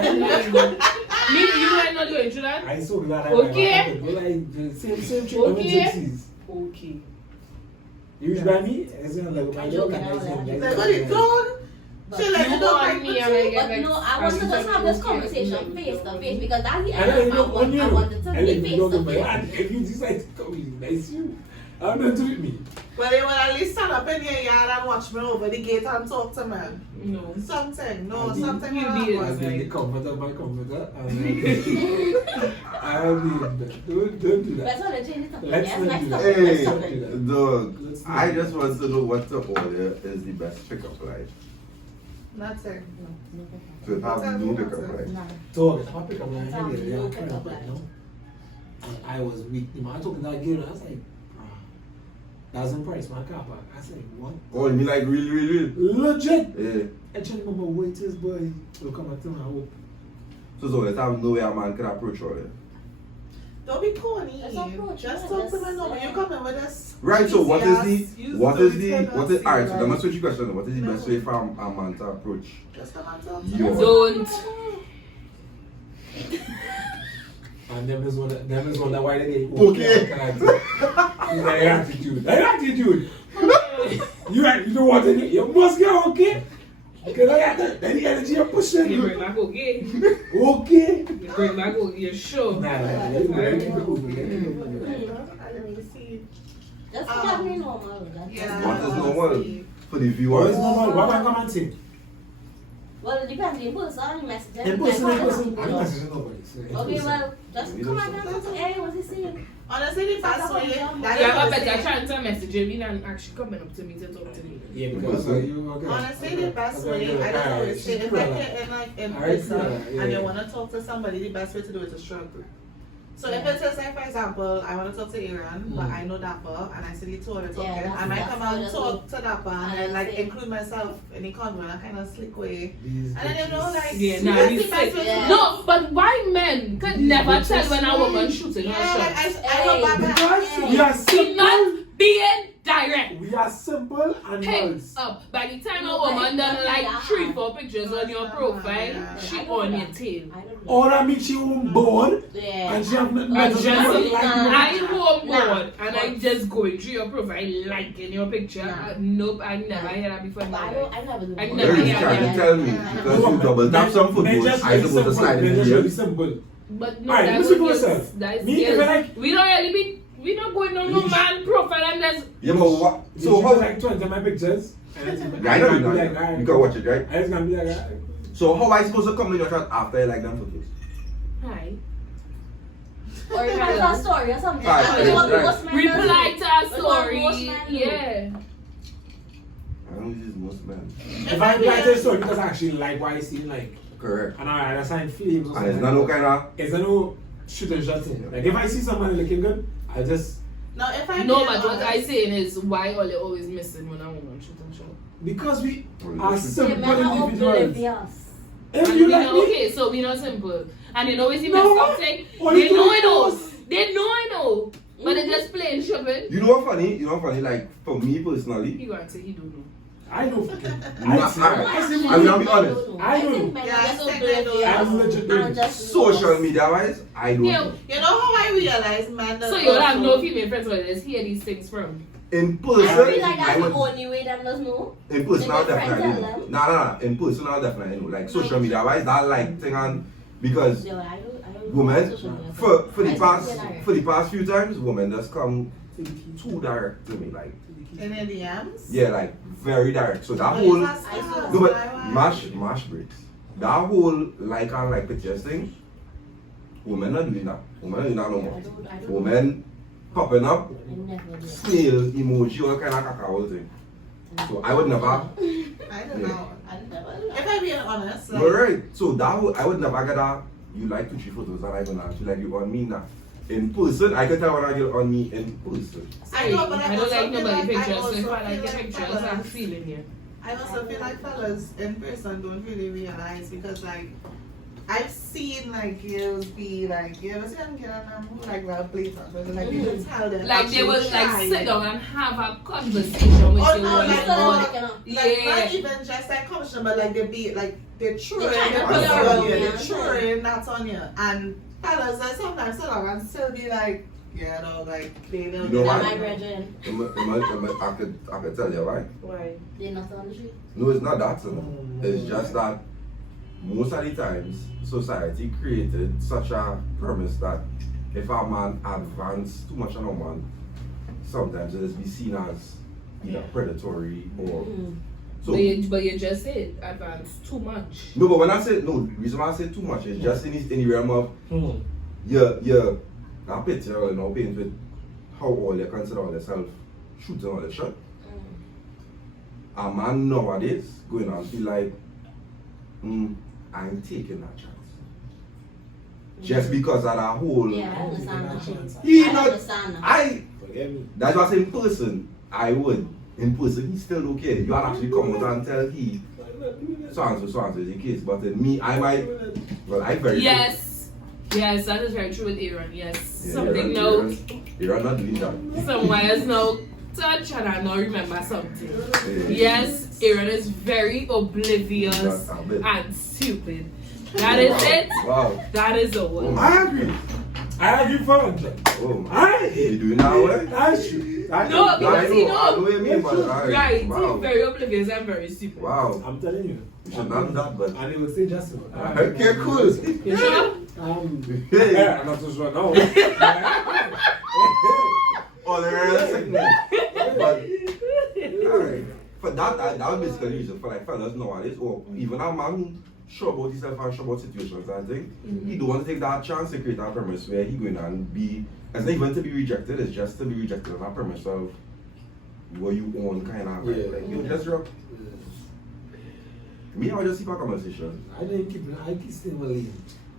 Me, you might not going through that. I so glad I Okay. go like the same trick Okay. emergencies. Okay. You use by me? It's not like my I dog joke and and all that's that. him. Like, what you done? But She like You it don't want like me me. and I get But vexed. no, I want to and just you have this don't conversation care. face to face because that's the I end don't of know on you. I wanted to I be let you face know to my face. hand. If you decide to come in, that's you. I'm not doing me. Well, they will at least stand up in your yard and watch me over the gate and talk to me. No. Something. No, I did. something You will did. happen. I've been the comforter of my comforter. I mean, don't do that. Let's not change it up. Let's Yes, not next do topic. that. Next Hey, topic. dog. Let's do I that. just want to know what to order is the best pickup line. Nothing. So it has no pickup line. Nah. So, if I pick up my It's hand, on yeah, no I can't pickup right line. now. And I was weak. You know, I took that gear and I was like, that's the price, my car park. I said, what? Oh, you mean like real? Legit. Yeah. I just remember waiters, boy. Will come and tell me, I hope. So let's have no way a man can approach all that. Don't be corny. Let's approach, Just yeah, talk to me let's, normal. You come in with this. Right, so what is alright, so the let me switch the question. What is the best way for a man to approach? Just come and talk to Yo. me. Don't. And them is one that why they get Okay. That attitude. That attitude. You don't want any, you must get okay. Because I got that the energy you're You pushing. bring back okay. Okay. You bring back okay. You're sure. Nah, let me keep it moving. Let me keep it moving. I don't see. Just tell me normal. That's Yeah. What is normal for the What viewers? is normal? What can I come and say? Well, it depends in person, you message them. In person. I'm not Okay, messaging nobody. So in person. well, just come and tell us, hey, what's he saying? Honestly, the best way. You have a better chance of messaging me than actually coming up to me to talk to me. Yeah, because you okay. Honestly, the best Okay, way, I don't know, alright, is say if she's I cruel. get in like in Alright, person yeah, and yeah. you want to talk to somebody, the best way to do it is struggle. So if it is like, for example, I want to talk to Aaron, but I know Dappa and I see the two of them talking, Yeah, I might that's come how and it talk to Dappa and then And like say- include myself in the convo in a kind of slick way. These And then you know, like, Yeah, nah, that's we the best sick. way to Yeah. do it. No, but why men could never tell when a woman shooting her Yeah, like shots? I go back Because and we are Be simple. not being direct. We are simple and Pick nice. up. By the time a woman done like 3-4 pictures on your profile, she on your tail. I don't know. Or I meet you on board Yeah. and she have nothing And better just, to do. I home Nah. board and I just going through your profile, liking your picture. Nah. Nope, I never heard that before in But my I life. never do I that. never You're hear trying that. to tell me because you double tap some footballs, I supposed to slide in Just the really DMs. simple. But no, Alright, that's listen what to yes, yourself. that's Me, yes. if I like- We don't really be, we not going on no Leash. man profile and there's Yeah, but what? So So how how? like 20 of my pictures? And Yeah, I know I'm you gonna be know. like, alright. You can watch it, right? I just gonna be like, alright. So how I supposed to come in your chat after I like them photos? hi. Or you have a story or something. Right, I mean, what right. most men Reply do. to our That's what story. most men do. Yeah. I don't use most men. If I apply to the story because I actually like what I see, like, Correct. and I assign feelings or And it's something. not no kind of. It's no shoot and shot thing. Like, if I see somebody looking good, I just, Now, if I No, be but what I honest- saying is why are they always missing when a woman shoot and shot? because we Well, are you should- simple Yeah, men are individuals. oblivious. If And you we like know, me, okay, so we not simple. And you know it's the No. messed up thing? All They you do know is it all. post. They know it all. But they just plain shopping. You know what funny? You know what funny? Like for me personally, He gonna say he don't know. I know fucking. Nah, I see. alright. I see. I mean, I'll be honest. I don't think know. men Yeah, are I just think they do. oblivious I'm legit doing and just social lost. media wise, I don't Yeah. know. You know how I realize men So don't you'll have also- no female friends where they hear these things from. In I feel like person, that's I the would. only way them does know. In person, I'll Make your friends definitely tell know. them. Nah. In person, I'll definitely know. Like social media wise, that like thing on because Yeah, I don't women social media. for the I past see that. for the past few times, women just come too direct to me. Like in the DMs. yeah, like very direct. So that But whole it's not stars, no, but why? mash breaks. That whole like and like pictures thing. Women not doing that. Women not doing that no more. I don't Women popping up, I never do. snail emoji, all kind of cacao thing. So I would never. I don't Yeah. know. I never do. If I'm being honest, like, But right, so that would, I would never get a you like 2-3 photos and I gonna actually like you on me now. In person, I can tell when I get on me in person. I know, but I don't also like feel nobody like I pictures, so also if I feel like your like pictures, fellas- I'm feeling you. I also feel like fellas in person don't really realize because like I've seen like girls be like, you ever see them girl and them who like well blatant, but like you can tell them Like they will actually like trying. sit down and have a conversation with Oh you. no, on like the no, phone. like Yeah. not even just like conversation, but like they be like they're true, They they're kinda putting put on you, it they're on, true, that's on you, and fellas that sometimes sit down and still be like, Yeah, no, like they don't. You know They're why? my brethren. I could tell you why. Why? They're not on the street. No, it's not that, it's just that most of the times society created such a premise that if a man advances too much on a woman, sometimes it is be seen as either predatory or so. But you just said advance too much. No, but when I say no, the reason why I say too much is just in the realm of you're not pity or no paint with how all you consider all yourself shooting all the shot. A man nowadays going on feel like I ain't taking that chance. Just because of that whole Yeah, I understand that. he I not understand that. I Forget me. that's what I say in person I would. In person he still okay. You had actually come out and tell he so and so is the case. But in me I might well I very Yes, that is very true with Aaron. Yes, Yeah, something Aaron- now, You're not doing that. some wires now touch and I now remember something. Yeah. Yes, Aaron is very oblivious That's a bit. and stupid. That is it. Wow. That is the word. I agree. I agree for one. Oh my. I You doing that way? That's true. That's No, true. because you I know what you mean, but Right, wow. he's very oblivious and very stupid. Wow. I'm telling you. You should not do that, but And it will say just okay, cool. You sure? Hey. Yeah, I'm not so sure now. Oh, there but alright. For that would basically the reason for like fellas nowadays, or even a man who sure about himself and sure about situations and things, he don't want to take that chance to create that premise where he going and be, it's not even to be rejected, it's just to be rejected on that premise of what you own kind of like you just drop. Me, I just keep a conversation. I keep staying my lane.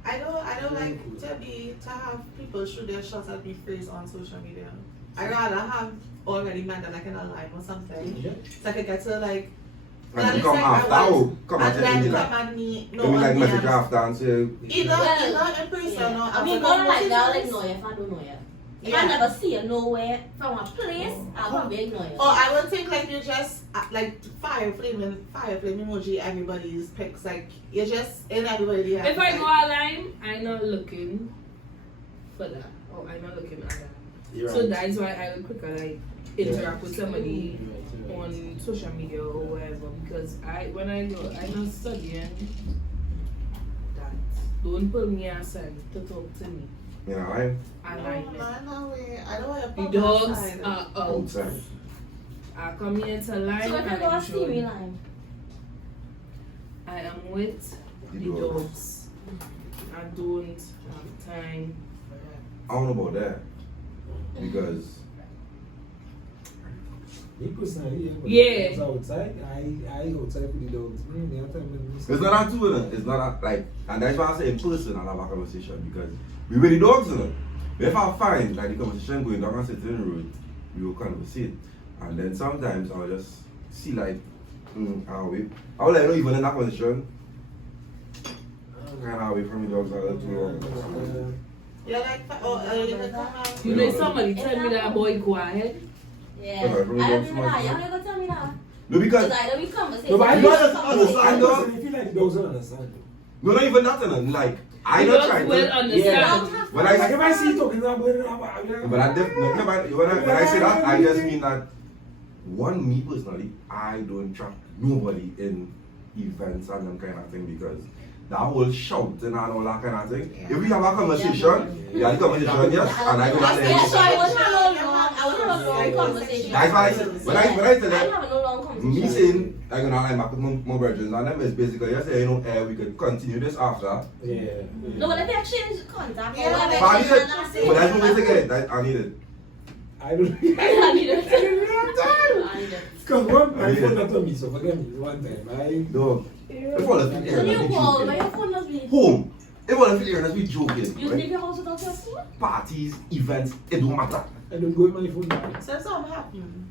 I don't like to have people shoot their shots at me first on social media. I rather have already met like in a line or something. Yeah. So I can get to like And then come after, or come and at then the come like, at me maybe like on message DMs. after and say, Either in person Yeah. or I mean, after going like that, I'll conversations. ignore you if I don't know you. If Yeah. I never see you nowhere from a place, I won't be ignore you. Or I would think like you just like fire flame emoji everybody's pics, like you just in everybody. If I go online, I'm not looking for that. Or I'm not looking at that. You're So right. that's why I would quicker like interact with somebody on social media or whatever, because when I go, I'm not studying that. Don't pull me aside to talk to me. you know, right? No way. I don't want to The dogs are out. Outside. I come here to line So if you and go see me enjoy. line, I am with The the dogs. dogs. I don't have time. I don't know about that. Because Me personally, Yeah. I was outside. I outside with the dogs. Me, I tell them, it's not that too, innit? It's not that, like, and that's why I say in person I'll have a conversation because we with the dogs, innit? If I find like the conversation going down a certain road, we will conversate. And then sometimes I'll just see like, I'll wait. I will like, not even in that conversation, kind of away from the dogs a little too long. You're like, you can come out. You know, somebody tell me that boy go ahead. yeah. Okay, I from the don't dogs know that. much, You're no? not gonna tell me that. No, because, Because I don't be conversation. No, but I You don't understand, understand. though? I feel like dogs don't understand. no, not even that, innit? Like, I The not dogs trying will to. understand. When Like I if I see you talking about But I definitely, when I say that, I just mean that, one, me personally, I don't track nobody in events and them kind of thing because that whole shouting and all that kind of thing. Yeah. If we have a conversation, yeah, the conversation, yes, and I go back Yeah, so I there. wasn't have no long. I wasn't have a long conversation. That's why I said, when I tell I them, have no long conversation. me saying, I'm gonna line back with my brethren, and them is basically just say, we could continue this after. Yeah. No, but if you exchange contact, Yeah, or but But I need whatever, it, but that's what we say, that I need it. I don't. I need it. I I need it. Because one my phone not on me, so forget me. One time, Dog. If all of the So you areas call, but be your phone must be. home. If all of the areas be joking, You right? leave your house without your phone? Parties, events, it don't matter. I don't go with my phone now. So if something happen,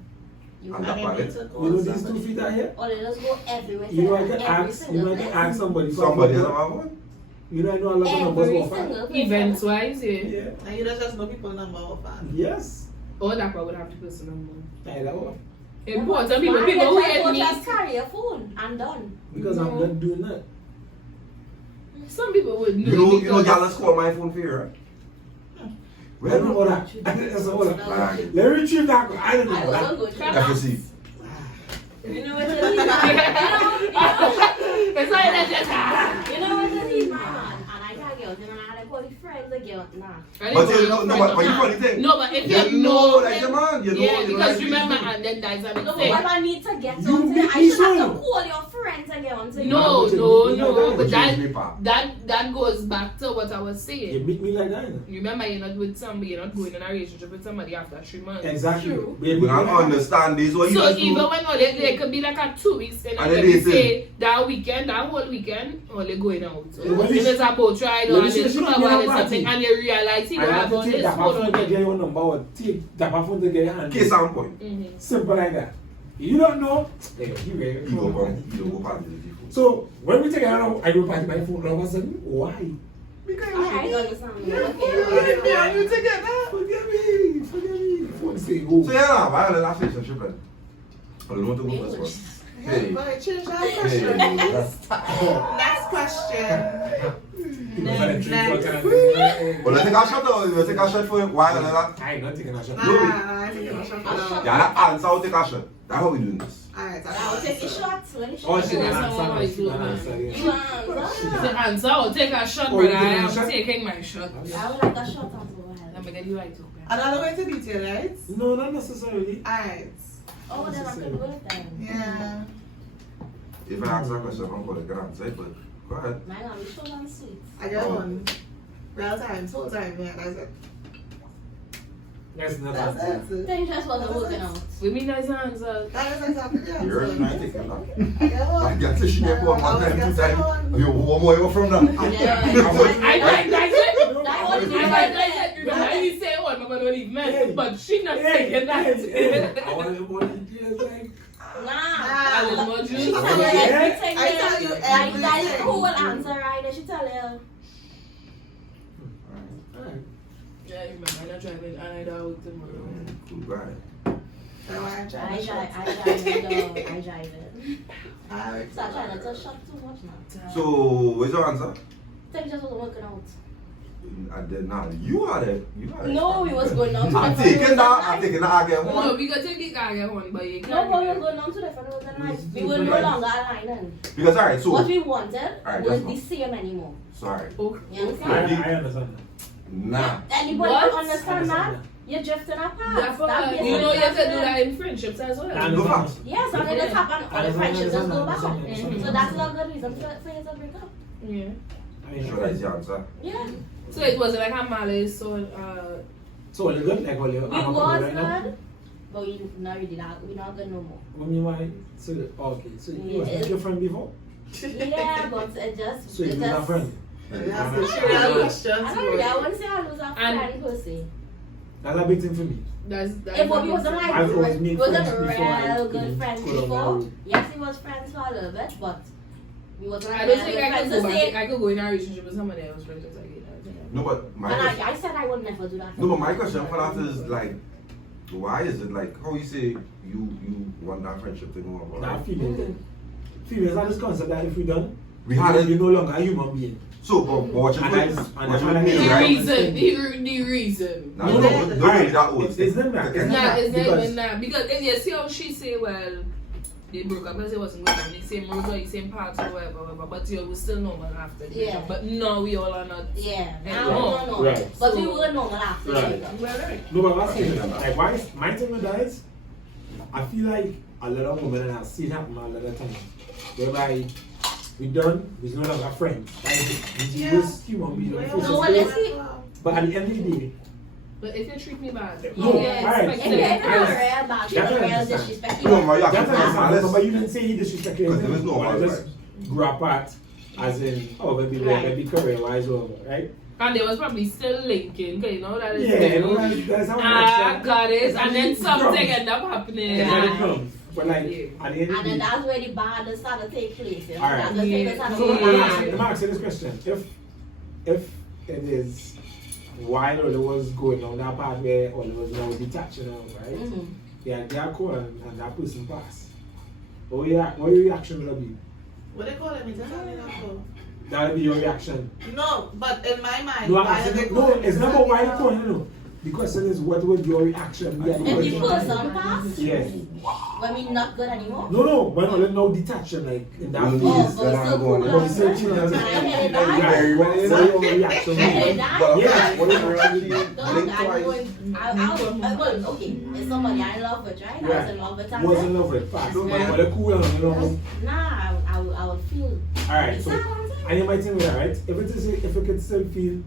You And can. that part, You know these 2 feet are here? Or they just go everywhere. You know I can every ask. You single know I can place. ask somebody. for Somebody a else phone. have one? You know I know a lot of numbers Every for fun. single place. Events wise, yeah. Yeah. and you don't just know people number or fan. Yes. Or that would have to person number. Tired of it. Important people, Why? people who Why hate don't me. just carry your phone and done. Because I'm No. not doing that. Some people would know. You know, because- Gallus call my phone for you, right? Where I don't know no? that. That's all that. Like, Let me retrieve that. I don't I know wasn't that. good. FSC. You know what I mean? It's like that just You know what I mean, man? And I can't get out and I had to call the friends again. Nah. But you know, no, but you funny thing. No, but if You you know, know like the man, you know, yeah, you know, because like remember, you do. and then that's a No, but thing. what I need to get You something, make I me should have so. to call your friends again. No, but Change paper. that goes back to what I was You saying. meet me like that. You know? Remember, you're not with somebody, you're not going in a relationship with somebody after 3 months. Exactly. True. We We don't understand this. What you So guys even do? when they could be like a 2 weeks and And then then they they say that weekend, that whole weekend, or they going out. So Yeah, but if it's a boat ride or but this you club should or be a something, party. and you realize you I have have to on take this that phone phone on to get them. your number or take that phone to get your hand. Case on point. Simple like that. You don't know. Yeah, you ready? You don't go party with people. So when we take it out, I go party my phone. All of a sudden, why? Because I understand. you together. Forgive me. Phone say, So oh. yeah, why are the last relationship then? I don't want to go first. Hey, Hey. boy, change that question. Next question. Well, let's take a shot though. Let's take a shot for why are that? I ain't not taking a shot. Nah, I think I'm sure for now. Yeah, that answer will take a shot. That's how we doing this. Alright, I'll take a shot. Let me Oh, show she you. didn't That's answer. how No, I she do didn't it. answer. You Yeah. The answer, I'll take a shot, Oh, but you I taking a am shot? taking my shot. I would like a shot on to Let me get you right up. Another way to detail, right? No, not necessarily. Alright. Oh, then I can go then. Yeah. If I ask that question, I'm going to answer it, but go ahead. Man, I'll be short and sweet. I got one. Real time, full time, yeah, that's it. That's not That's answer. it. Then just wasn't working out. We mean that's the answer. That is exactly the You're answer. not taking that. I got one. I got to share one I was time, two gonna say times. one. You one more from that. I remember you say one, but don't leave men. But she not taking that. I want to more details like. Nah. I was more She juice. tell you everything. I tell you That is everything. the cool answer, right? Then she tell you. Yeah, I remember I'm not driving and I out tomorrow. Cool guy. So I'm trying I to shut. drive it. Alright. So I try not to shut too much now. So, what's your answer? Things just wasn't working out. And then now you had it. You had it. No, we was going down to I'm the taking that. I'm taking that again. No, we got take the car get one, but you No, can't. but we were going down to different roads and like we were no longer aligning. Because alright, so What we wanted Alright, was that's the same anymore. sorry. Oh, You I understand? understand that. Nah. Anybody What? understand that? You're drifting apart. Therefore, That's you know you have to do it. that in friendships as well. I No understand. facts. Yes, and it just happened. All the friendships just go back. Mhm. So that's not a good reason for you to break up. Yeah. Sure, that's the answer. Yeah. So it wasn't like a malice or So all you good? Like all you We I'm was right now? good, but we not really that. We not good no more. What mean why? So okay. So you was Yeah. not your friend before? Yeah, but it just. So you it was a just- friend? That's the real question. I don't really. I wouldn't say I was a And- friend per se. That's a big thing for me. that's Yeah, but we wasn't like I've always made wasn't friends before I real good couldn't friends go down that before. road. Yes, we was friends for a little bit, but we wasn't like I don't real think good I could friends go to back. say. I could go in a relationship with somebody else, right? Just like No, but my And question, I said I would never do that. no, but my question for that is like, why is it like how you say you want that friendship to go on? Nah, female thing. Females have this concept that if we done, We had it. you're no longer a human being. So, but what you And put, I- and what I you like put the me Yeah, right? reason, the reason. No, don't really that old. It's them that. It's not, it's not Because- even that. Because if you see how she say, well, they broke up because it wasn't going on the same road or the same path or whatever, but you will still normal after the Yeah. breakup. But no, we all are not. Yeah, Yeah. no. Right. But we So- were normal after the Right. breakup. Well, right. No, but what's it? Like, why is my thing with that is, I feel like a lot of women, and I've seen happen a lot of times, whereby we done, we're no longer friends. Right? We Yeah. just human beings. Well, First No, of well, all, let's see. but at the end of the day, But if you treat me bad, No, you alright. expect If it. you're Yes. real bad, That's you're what I real understand. disrespectful. No, but you that's actually what I'm malice. saying. But you didn't say he disrespected Because there was no but hard just grew apart, as in, oh, maybe Right. maybe career-wise or whatever, right? And they was probably still linking, because you know that is Yeah, you know, that's how I got it. And then something ended up happening. That's how Yeah. it comes. But like, Yeah. at the end of And the then day, that's where the bad started to take place. You know? Alright. That's the thing that started so to let go me bad. ask you this question. If it is while Ola was going on that part where Ola was now detaching out, right? Mhm. Yeah, they are cool and that person passed. What your reaction will be? What they call me? Tell me that for. That will be your reaction. No, but in my mind, No, why are they no, calling me it's to not tell about why me you that? calling, no. The question is, what would your reaction be? If the person pass, Yes. when we not good anymore. No, but no, let no detachment like in that Mm. phase. Oh, Yes, but that still I'm cool. going But we say children as a Yeah. when you know your reaction. Yeah. But Yeah. what if you actually Don't, blink I'm twice? going, well, okay, it's somebody I love with, right? I was in love with Was in love with fast. Yeah. But the cool one, you know. Nah, I would feel. Alright, so Is that what I'm saying? and you might think that, right? If you could still feel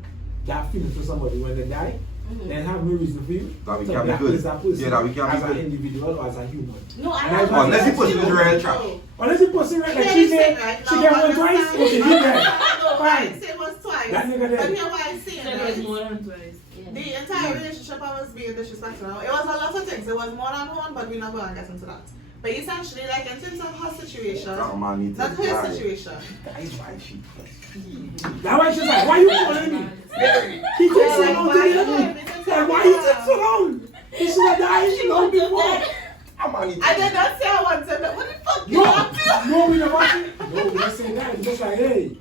that feeling for somebody when they die, then have no reason for you. That we to can't be blacklist good. that person Yeah, that we can't be as an good. individual or as a human. No, I And I- don't. Unless the person is real trash. Unless the person right, like Yeah, she they say said, right she now, get one understand? twice, okay, he dead. No, I Fine. didn't say it was twice. That nigga dead. But here why I'm saying Said it was right? more than twice. The entire relationship I was being disrespectful. It was a lot of things. It was more than one, but we're not going to get into that. But essentially, like in terms of her situation, That man needs not to her die. situation. Guys, why she? That's why she's like, why you calling me? He took so long to get home. Like, why you took so long? He should have died long before. That man needs to I did not say I wanted, but what the fuck you No, up to? no, we never say. No, we not saying that. It's just like, hey,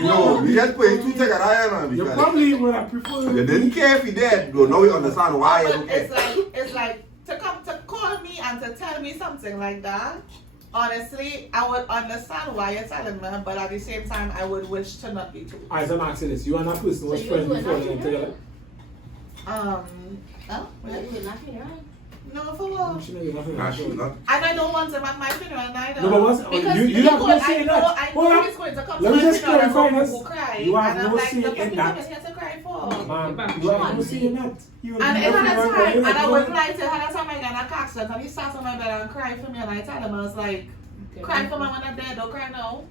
No, we just put two take an eye man you because probably would have preferred. you didn't care if he dead. Though now we understand why you don't care. It's like to come to call me and to tell me something like that. Honestly, I would understand why you're telling me, but at the same time, I would wish to not be told. As I'm asking this, you and that person was So you friends were before not they went together? Oh, well, you're not here, right? No, for what? She know you're nothing. Nah, she not. And I don't want him at my funeral neither. No, but what's because you have no say I in know, that. I Hold know on. he's going to come Let to me my just funeral clarify and this. go cry. You have and I'm no like, say the fuck in you that. coming here to cry for? Man, you have no say in that. You And it had a nothing time, and right I now. wouldn't lie to you, had a time I got in a car accident, and he sat on my bed and cried for me, and I told him, I was like, cry for me when I'm dead, don't cry now.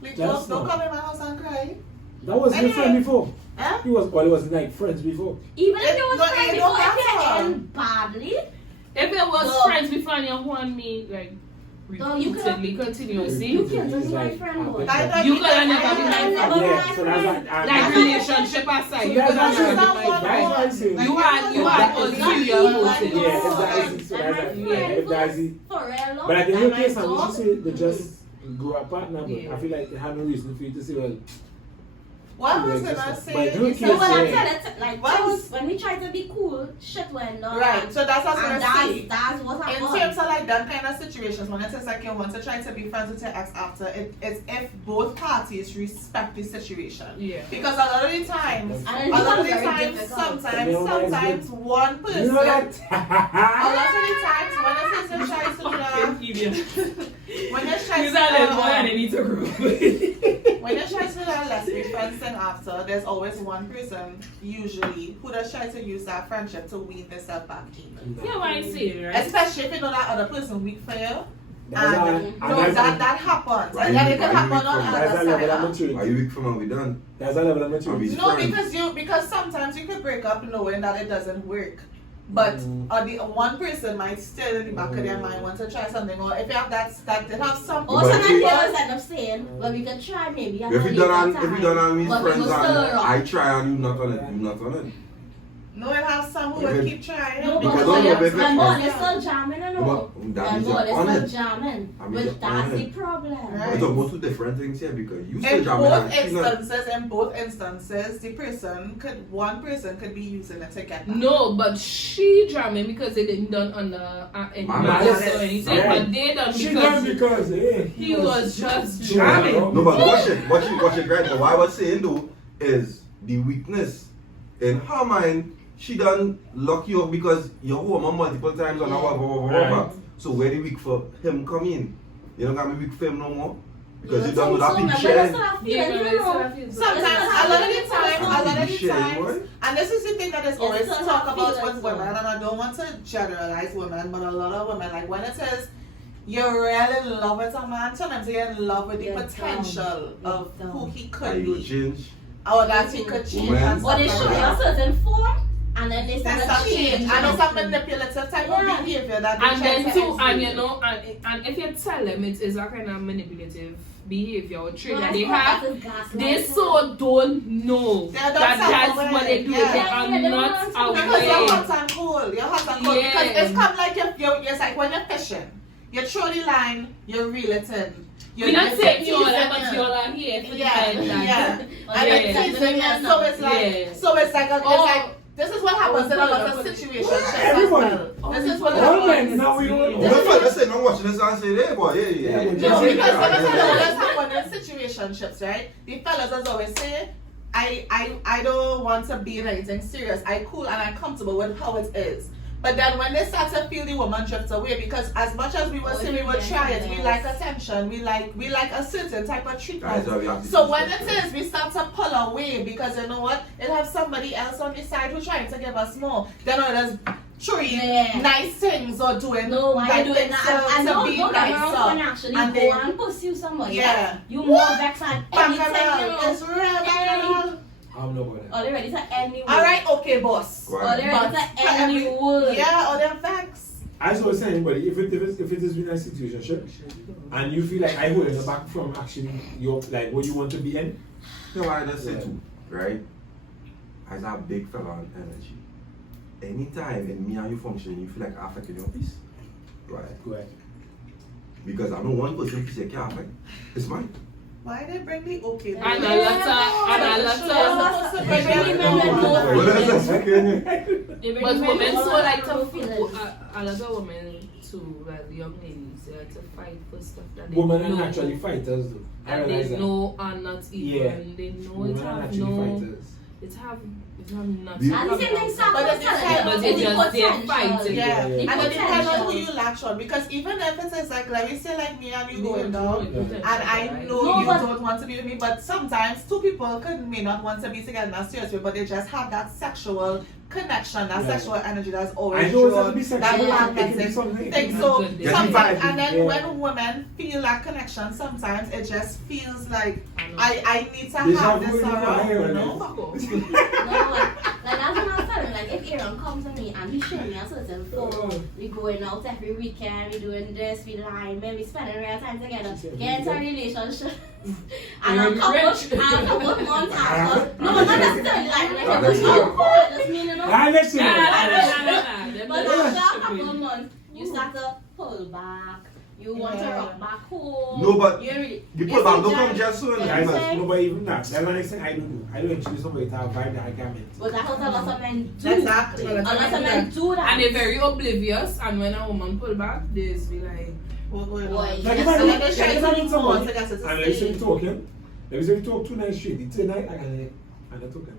Please That's don't not- come in my house and cry. That was your friend before. Huh? He was, well, it was like friends before. Even if It- it was no, friends it before, don't if you matter. end badly, If it was No. friends before and you want me, like, No, you could- repeatedly, continuously, You can't just It's be my like, friend, boy. I thought You you could have never I- been I- my friend. never Yeah, my so that's friend. like, like relationship aside, you So could that's have not never been my one friend. on one. saying. You had That is ulterior not motives. Yeah, Oh, exactly. So and that's my like, friend yeah, if that's was it. for real, But like in your and my case, now, dog- you say they just grew apart now, but Yeah. I feel like they have no reason for you to say, well, What I was Yeah, gonna just- say but you is can't So when I say- tell it, like, What things, was- when we try to be cool, shit went down. right, so that's what I was And gonna say. that's what In happened. terms of like that kind of situations, when it is like you want to try to be friends with your ex after, it's if both parties respect the situation. Yeah. Because a lot of the times, And it a lot of the becomes very times, difficult. sometimes one person, you know a that? lot of the times when a person tries to do that, Idiot. when you try Use that little boy and to they need to grow. when you try to do that, let's be friends then after, there's always one person usually who does try to use that friendship to wean themselves back in. Yeah, what I say, right? Especially if you know that other person weak for you. That's And a- no, and that's that happens. Why And you- then it can why you happen weak on from the That's a other level of side. Are maturity. you weak from when we done? That's a level of maturity. No, Friends. because sometimes you could break up knowing that it doesn't work. But the one person might still in the back of their mind want to try something, or if you have that they have some. Also, But like see- they always end up saying, well, we could try maybe at If a you done later on, if time, you done on with but we friends go and still wrong. I try and you not on it, you not on it. No, it have some who will keep trying. No, Because but don't know, baby. remember, they're still jamming, you know. But that means Remember, you're on they're it. still jamming. That means But you're that's on the it. problem. Right. It's almost two different things here because you still In jamming both and she not. instances, one person could be using it to get back. No, but she jamming because they didn't done under any Malice. malice or anything, Yeah. but they done She done because because, hey, he was just she was jamming. wrong. No, but watch it right. But what I was saying though is the weakness in her mind. She done lock you up because you home her multiple times and whatever. Right. So where the weak for him come in? You don't got me weak for him no more because you So- don't know that so big remember, share. that's what I feel, Yeah, you but know. it's Sometimes, a lot of the times, and this is the thing that is It's always still talk not about feelings, with women, though. and I don't want to generalize women, but a lot of women, like when it says you're really in love with a man, sometimes you're in love with the You're potential dumb. of You're who dumb. he And could you will be, change. or that he could change. Women. and Or they stuff show like you a that. certain form, and then they Then start start to change. change, and it's a manipulative type Yeah. of behavior that they And try then to too, and exhibit. you know, and if you tell them it is a kind of manipulative behavior or trait Well, that I they suppose have, that is gaslighting. they so don't know They don't that that's self-aware, what they do. yeah. They Yeah, are they don't not understand. Because you're aware. hot and cold. You're hot and cold. Yeah. Because it's kind of like it's like when you're fishing. You throw the line, you reel it in. We not saying you all teasing but it. you all are here for the Yeah, time that. yeah. But And yeah, it's that's teasing the it, so it's like, Yeah. so it's like, Oh. This is what happens in a lot of situations. Everybody. This is what All men, happens. now we don't The fellas say, I'm watching this and say, hey boy, yeah. Yeah, No, because let me tell you what's happened in situationships, right? The fellas as always say, I don't want to be in anything serious. I cool and I'm comfortable with how it is. But then when they start to feel the woman drifts away, because as much as we will say we will try it, we like attention, we like a certain type of treatment. So when it is, we start to pull away because you know what? It'll have somebody else on the side who's trying to give us more. Then others three nice things or doing I do it things to be nicer. Actually And go then- and pursue someone. Yeah. You more vex at anything, It's real, bacchanal. I'm not going Or they ready to any word. Alright, okay, boss. Go Or ahead. they ready But to any word. Yeah, or they're vex. I was saying, but if it is in a situation and you feel like I hold it back from actually your like what you want to be in, You know what I just say too, right? As a big fella on energy, anytime in me and you function, you feel like affecting your peace, right? go ahead. Because I know one person peace can't affect. It's mine. Why they bring me okay? And a lot of but women so like to a lot of women too, well, young ladies, they like to fight for stuff that they Women are know. naturally fighters though. I And realize they that. know are not even. Yeah. They know Women it are have naturally no. fighters. It have not. The- And the same thing But it depends. But they just they're fighting. Yeah, Yeah. and it depends on who potential. you latch on. Because even if it is like, let me say like me and you going down, And and I know No, you but- don't want to be with me, but sometimes two people may not want to be together in a serious way, but they just have that sexual connection, that Yeah. sexual energy that's I always know it's drawn, not to be that sexual, it can be magnetic something. thing. So Getting sometimes, vibey, and then yeah. when women feel that connection, sometimes it just feels like I need to Deja have vu this in your around, eye, you right? know? No, like that's what I'm saying. Like if Aaron comes to me and he shows me a certain phone, we going out every weekend, we doing this, we lying, we spending real time together, get into a relationship. And a couple months after, no, not necessarily like I just mean, you know. I let you But after a couple of months, you start to pull back. You want to rock back home. No, but you really, You put back, don't come just soon. Yeah. Guys, no, but even that, that's the next thing I don't do. I don't introduce somebody to a vibe that I can't meet. but that's what a lot of men do. Exactly. A lot of men do that. And they're very oblivious, and when a woman pull back, they just be like, What's going Boy, on? Like yes. if I So meet, they're like trying if I to meet somebody, move on to get to the and let's say same. we talking, let me say we talk 2 nights straight, the 3rd night, and I talk and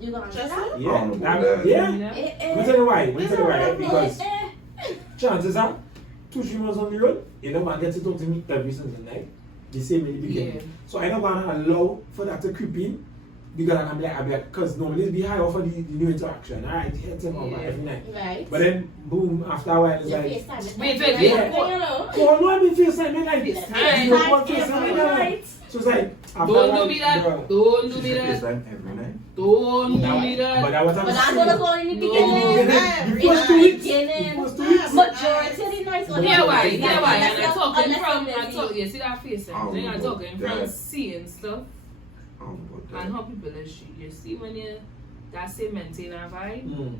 You gonna Just try? yeah, Oh, that, yeah. you know? Let me tell you why. Let me tell you why. Because Eh. chances are, 2-3 months on the road, you know, man gets to talk to me every single night, the same in the beginning. Yeah. So I don't want to allow for that to creep in, because I'm like, because normally it's be high off for the new interaction. Alright, hit him over every night. Right. But then, boom, after a while, it's You like, FaceTime with Wait, them, wait, right? wait. You know. oh, no, I mean, FaceTime, man, like, FaceTime. you know, one Every FaceTime, night. so it's like, after a Don't while, do me that. bruh, Don't do me This that. time every night. Don't do that- me But that. that was But that's what I call in the No. beginning. The Yeah. first 2 weeks, Beginning. the first 2 weeks. Majority of the nights. Yeah, why? Yeah, why? And I Unless talking you're from, I busy. talk, you see that face, Oh, then I no, talking from that- seeing stuff I don't know about and that. how people are shit. You see when you, that same maintain a vibe, Mm.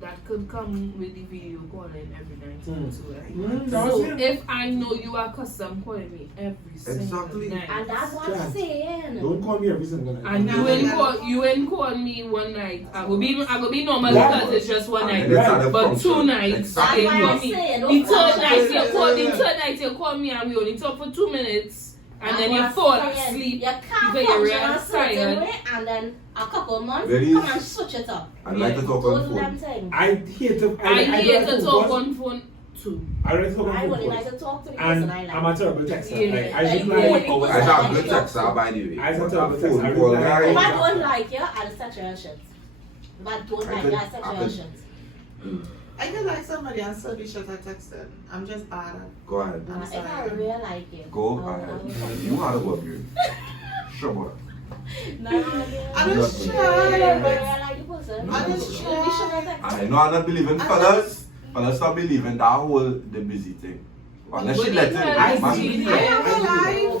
that could come with the video calling every night too, right? That was So it. if I know you are custom calling me every single Exactly. night, And that's what I'm saying. Don't call me every single night. and No, you ain't call me one night, I will be normal Yeah. because it's just one night. And it's at the But function. 2 nights, Exactly. That's you why call I'm me. saying, The don't third call night me. you call, the third night you call me and we only talk for 2 minutes, and then you That's fall what I'm saying. asleep. You can't very function a certain tired. way and then a couple of months, Very- come and switch it up. I like to talk Don't on do phone. them things. I hate to. I hate to talk phone on phone too. I like to talk on I phone only calls. like to talk to the person And I like. I'm a terrible texter. Yeah. Like, I just Like, like yeah. I have good texter, by the way. I But don't a have good phone text. call I guy. really If like- I don't like you, I'll set your shit. If I don't like you, I'll set I your could- shit. I can like somebody and still be shut at texting. I'm just bad at Go ahead. I'm If I sorry. really like you. Go I'll- ahead. You are the work, you. Sure, boy. No, I'm just Yeah. trying, but I like the person. I just You should try. text. I know I'm not believing fellas. Fellas stop believing that whole the busy thing. Unless she But let it's it. not man. easy. I have a No, life.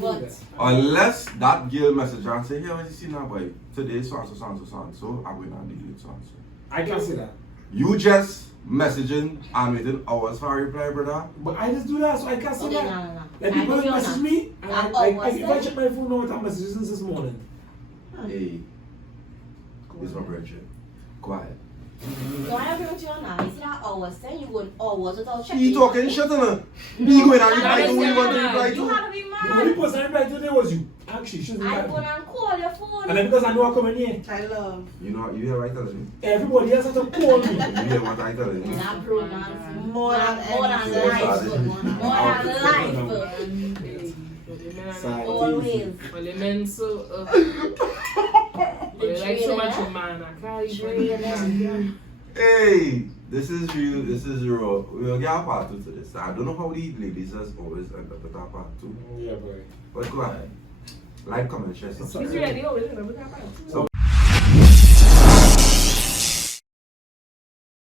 but Unless that girl message her and say, hey, what you see now, boy? Today, so and so, so and so, so and so, I'm going to deal with so and so. I can't say that. You just messaging and waiting hours for a reply, brother. But I just do that, so I can't say okay, that. no. Like I people give you message that. me, and I'm I always if I there. check my phone now, I messages since this morning. Hey. This my brethren. Quiet. So I agree with you on that. You see that hours, then you go hours without checking. You talking shit on her. Me going and reply to who you want to reply You to. have to be The only mad. person I replied today was you. Actually, she's I the go and call your phone. And then because I know I come in here, I love. You know, you hear what I telling you? everybody else has to call me. You hear what I telling you? That bromance. More than anything. Life. Always. Well, the men so they like so much of man. I can't. Hey, this is real, this is raw. We'll get a part 2 to this. I don't know how the ladies has always end up with our part 2. Yeah, boy. But go ahead. Like, comment, share, He's subscribe. ready always. So